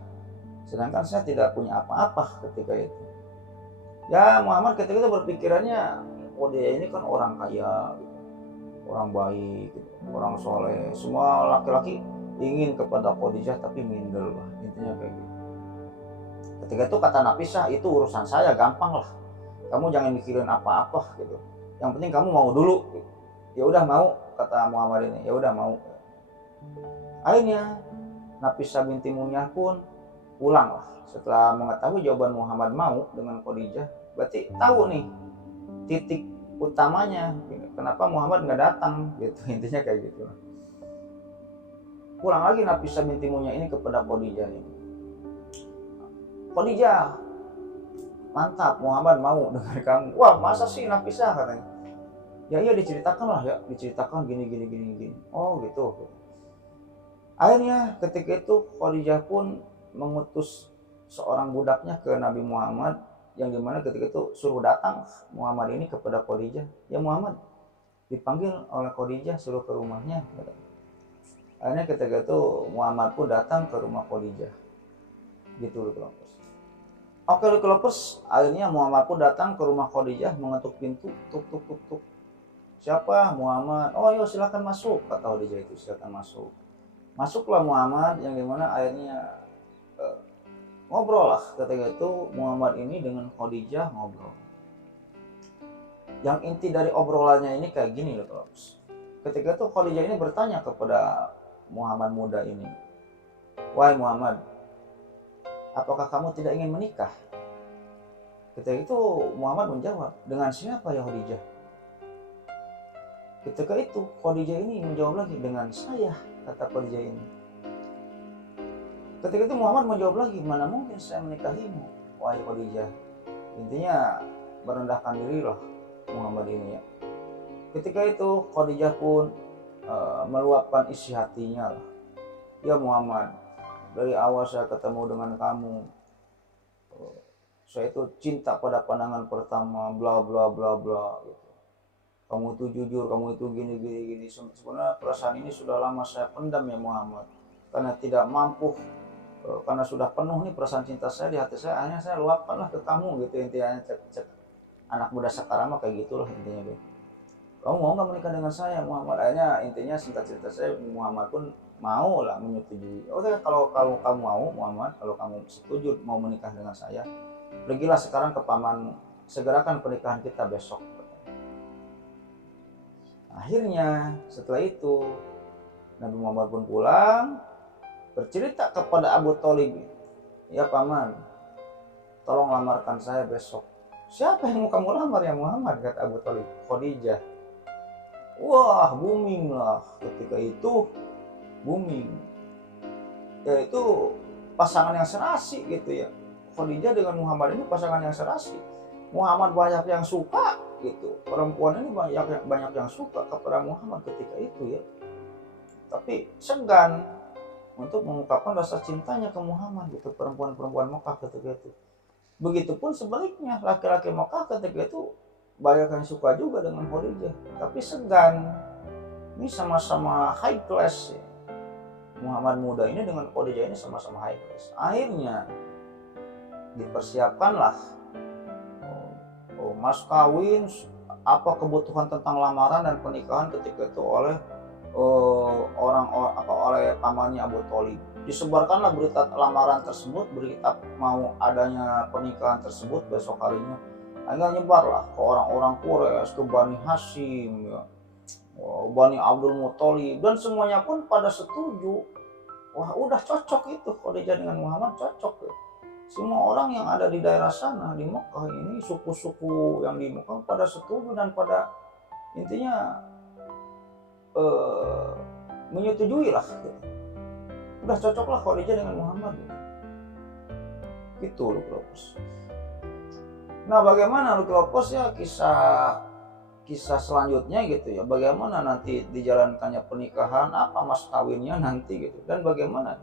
Sedangkan saya tidak punya apa-apa ketika itu. Ya Muhammad ketika itu berpikirannya, oh dia ini kan orang kaya, orang baik, orang soleh. Semua laki-laki ingin kepada Khadijah tapi minder lah, intinya kayak gitu. Ketika itu kata Nafisah, itu urusan saya, gampang lah. Kamu jangan mikirin apa-apa gitu. Yang penting kamu mau dulu. Ya udah mau, kata Muhammad ini. Ya udah mau. Akhirnya Nafisah binti Munya pun pulang lah. Setelah mengetahui jawaban Muhammad mau dengan Khadijah, berarti tahu nih titik utamanya kenapa Muhammad nggak datang gitu, intinya kayak gitu. Pulang lagi Nafisah binti Munya ini kepada Khadijah ini. Khadijah, mantap Muhammad mau dengan kamu. Wah masa sih Nafisah, katanya. Ya iya diceritakan lah ya, diceritakan gini. Oh gitu. Akhirnya ketika itu Khadijah pun mengutus seorang budaknya ke Nabi Muhammad, yang dimana ketika itu suruh datang Muhammad ini kepada Khadijah. Ya Muhammad, dipanggil oleh Khadijah, suruh ke rumahnya. Akhirnya ketika itu Muhammad pun datang ke rumah Khadijah. Gitu loh kelompok. Oke kelompok, akhirnya Muhammad pun datang ke rumah Khadijah, mengetuk pintu, tuk. Siapa? Muhammad. Oh iya silakan masuk, kata Khadijah itu, silakan masuk. Masuklah Muhammad, yang dimana akhirnya ngobrol lah ketika itu Muhammad ini dengan Khadijah ngobrol. Yang inti dari obrolannya ini kayak gini loh terus. Ketika itu Khadijah ini bertanya kepada Muhammad muda ini, wahai Muhammad, apakah kamu tidak ingin menikah? Ketika itu Muhammad menjawab, dengan siapa ya Khadijah? Ketika itu Khadijah ini menjawab lagi, dengan saya, kata Khadijah ini. Ketika itu Muhammad menjawab lagi, mana mungkin saya menikahimu, wahai Khadijah. Intinya merendahkan diri lah Muhammad ini ya. Ketika itu Khadijah pun meluapkan isi hatinya lah. Ya Muhammad, dari awal saya ketemu dengan kamu, saya itu cinta pada pandangan pertama, bla bla bla bla gitu. Kamu itu jujur, kamu itu gini gini gini. Sebenarnya perasaan ini sudah lama saya pendam ya Muhammad, karena tidak mampu, karena sudah penuh nih perasaan cinta saya di hati saya, akhirnya saya luapkanlah ke kamu gitu intinya. Cek anak muda sekarang mah kayak gitulah intinya deh. Kamu mau nggak menikah dengan saya Muhammad? Akhirnya intinya singkat cerita saya, Muhammad pun mau lah menyetujui. Oke, kalau kamu mau Muhammad, kalau kamu setuju mau menikah dengan saya, pergilah sekarang ke pamanmu, segerakan pernikahan kita besok. Akhirnya setelah itu Nabi Muhammad pun pulang, bercerita kepada Abu Thalib, ya paman, tolong lamarkan saya besok. Siapa yang mau kamu lamar ya Muhammad? Kata Abu Thalib. Khadijah. Wah, booming lah ketika itu, booming. Yaitu pasangan yang serasi gitu ya. Khadijah dengan Muhammad ini pasangan yang serasi. Muhammad banyak yang suka gitu. Perempuan ini banyak yang suka kepada Muhammad ketika itu ya. Tapi segan untuk mengungkapkan rasa cintanya ke Muhammad gitu, perempuan-perempuan Mekah ketika itu. Begitupun sebaliknya, laki-laki Mekah ketika itu banyak yang suka juga dengan Khadijah, tapi segan. Ini sama-sama high class ya. Muhammad muda ini dengan Khadijah ini sama-sama high class. Akhirnya dipersiapkanlah mas kawin, apa kebutuhan tentang lamaran dan pernikahan ketika itu oleh oleh pamannya Abu Thalib. Disebarkanlah berita lamaran tersebut, berita mau adanya pernikahan tersebut besok harinya. Akhirnya nyebarlah ke orang-orang Quraisy, ke Bani Hashim, ya, Bani Abdul Muthalib, dan semuanya pun pada setuju. Wah, udah cocok itu Khadijah dengan Muhammad, cocok ya. Semua orang yang ada di daerah sana di Mekah ini, suku-suku yang di Mekah pada setuju dan pada intinya menyetujui lah gitu. Udah cocoklah Khadijah dengan Muhammad gitu loh Lovers. Nah, bagaimana loh Lovers ya kisah selanjutnya gitu ya, bagaimana nanti dijalankannya pernikahan, apa mas kawinnya nanti gitu, dan bagaimana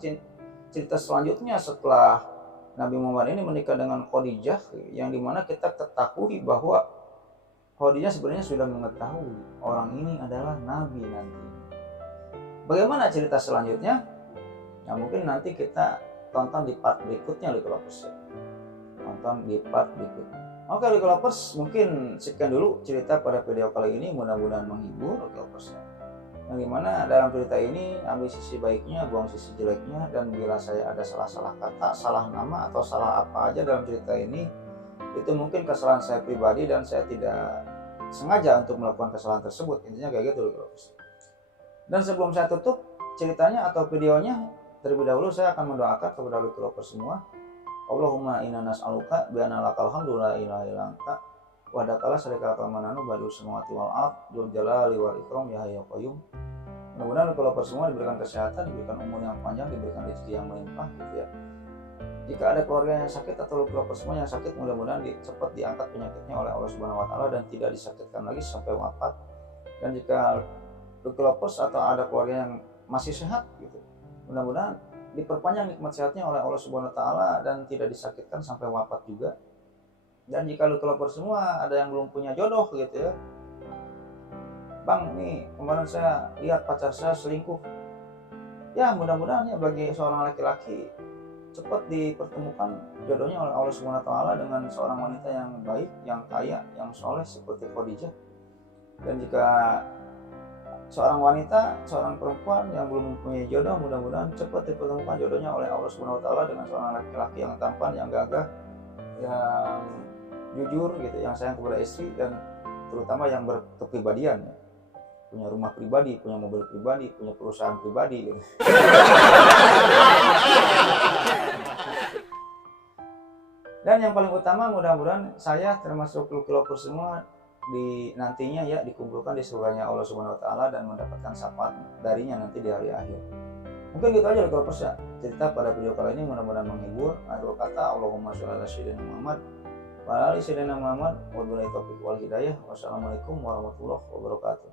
cerita selanjutnya setelah Nabi Muhammad ini menikah dengan Khadijah, yang dimana kita ketahui bahwa Khadijah sebenarnya sudah mengetahui orang ini adalah Nabi nanti. Bagaimana cerita selanjutnya? Nah, mungkin nanti kita tonton di part berikutnya Lovers. Tonton di part berikutnya. Oke Lovers, mungkin sekian dulu cerita pada video kali ini, mudah-mudahan menghibur Lovers. Yang dimana dalam cerita ini ambil sisi baiknya, buang sisi jeleknya, dan bila saya ada salah-salah kata, salah nama, atau salah apa aja dalam cerita ini, itu mungkin kesalahan saya pribadi dan saya tidak sengaja untuk melakukan kesalahan tersebut. Intinya kayak gitu Lovers. Dan sebelum saya tutup ceritanya atau videonya, terlebih dahulu saya akan mendoakan kepada Lovers semua. Allahumma inna nas'aluka bi anna lakal hamdu la ilaha illa anta wa dakala syarika laka mananu badu samawati wal ard dzul jalali wal ikram ya hayyu qayyum. Mudah-mudahan Lovers semua diberikan kesehatan, diberikan umur yang panjang, diberikan rezeki yang melimpah gitu ya. Jika ada keluarga yang sakit atau Lovers semua yang sakit, mudah-mudahan cepat diangkat penyakitnya oleh Allah Subhanahu wa taala dan tidak disakitkan lagi sampai wafat. Dan jika Lovers atau ada keluarga yang masih sehat gitu, mudah-mudahan diperpanjang nikmat sehatnya oleh Allah Subhanahu wa taala dan tidak disakitkan sampai wafat juga. Dan jika Lovers semua ada yang belum punya jodoh gitu ya, Bang, nih kemarin saya lihat pacar saya selingkuh. Ya, mudah-mudahan ya bagi seorang laki-laki cepat dipertemukan jodohnya oleh Allah Subhanahu wa taala dengan seorang wanita yang baik, yang kaya, yang soleh seperti Khadijah. Dan jika seorang wanita, seorang perempuan yang belum mempunyai jodoh, mudah-mudahan cepat dipertemukan jodohnya oleh Allah Subhanahu wa taala dengan seorang laki-laki yang tampan, yang gagah, yang jujur gitu, yang sayang kepada istri, dan terutama yang berkepribadian, punya rumah pribadi, punya mobil pribadi, punya perusahaan pribadi gitu. Dan yang paling utama, mudah-mudahan saya termasuk Lovers semua nantinya ya dikumpulkan di surganya Allah Subhanahu wa taala dan mendapatkan syafaat darinya nanti di hari akhir. Mungkin gitu aja Lovers ya cerita pada video kali ini, mudah-mudahan menghibur. Akhir kata, Allahumma sholli ala sayyidina Muhammad wa ala ali sayyidina Muhammad wa billahi taufiq wal hidayah. Wassalamualaikum warahmatullahi wabarakatuh.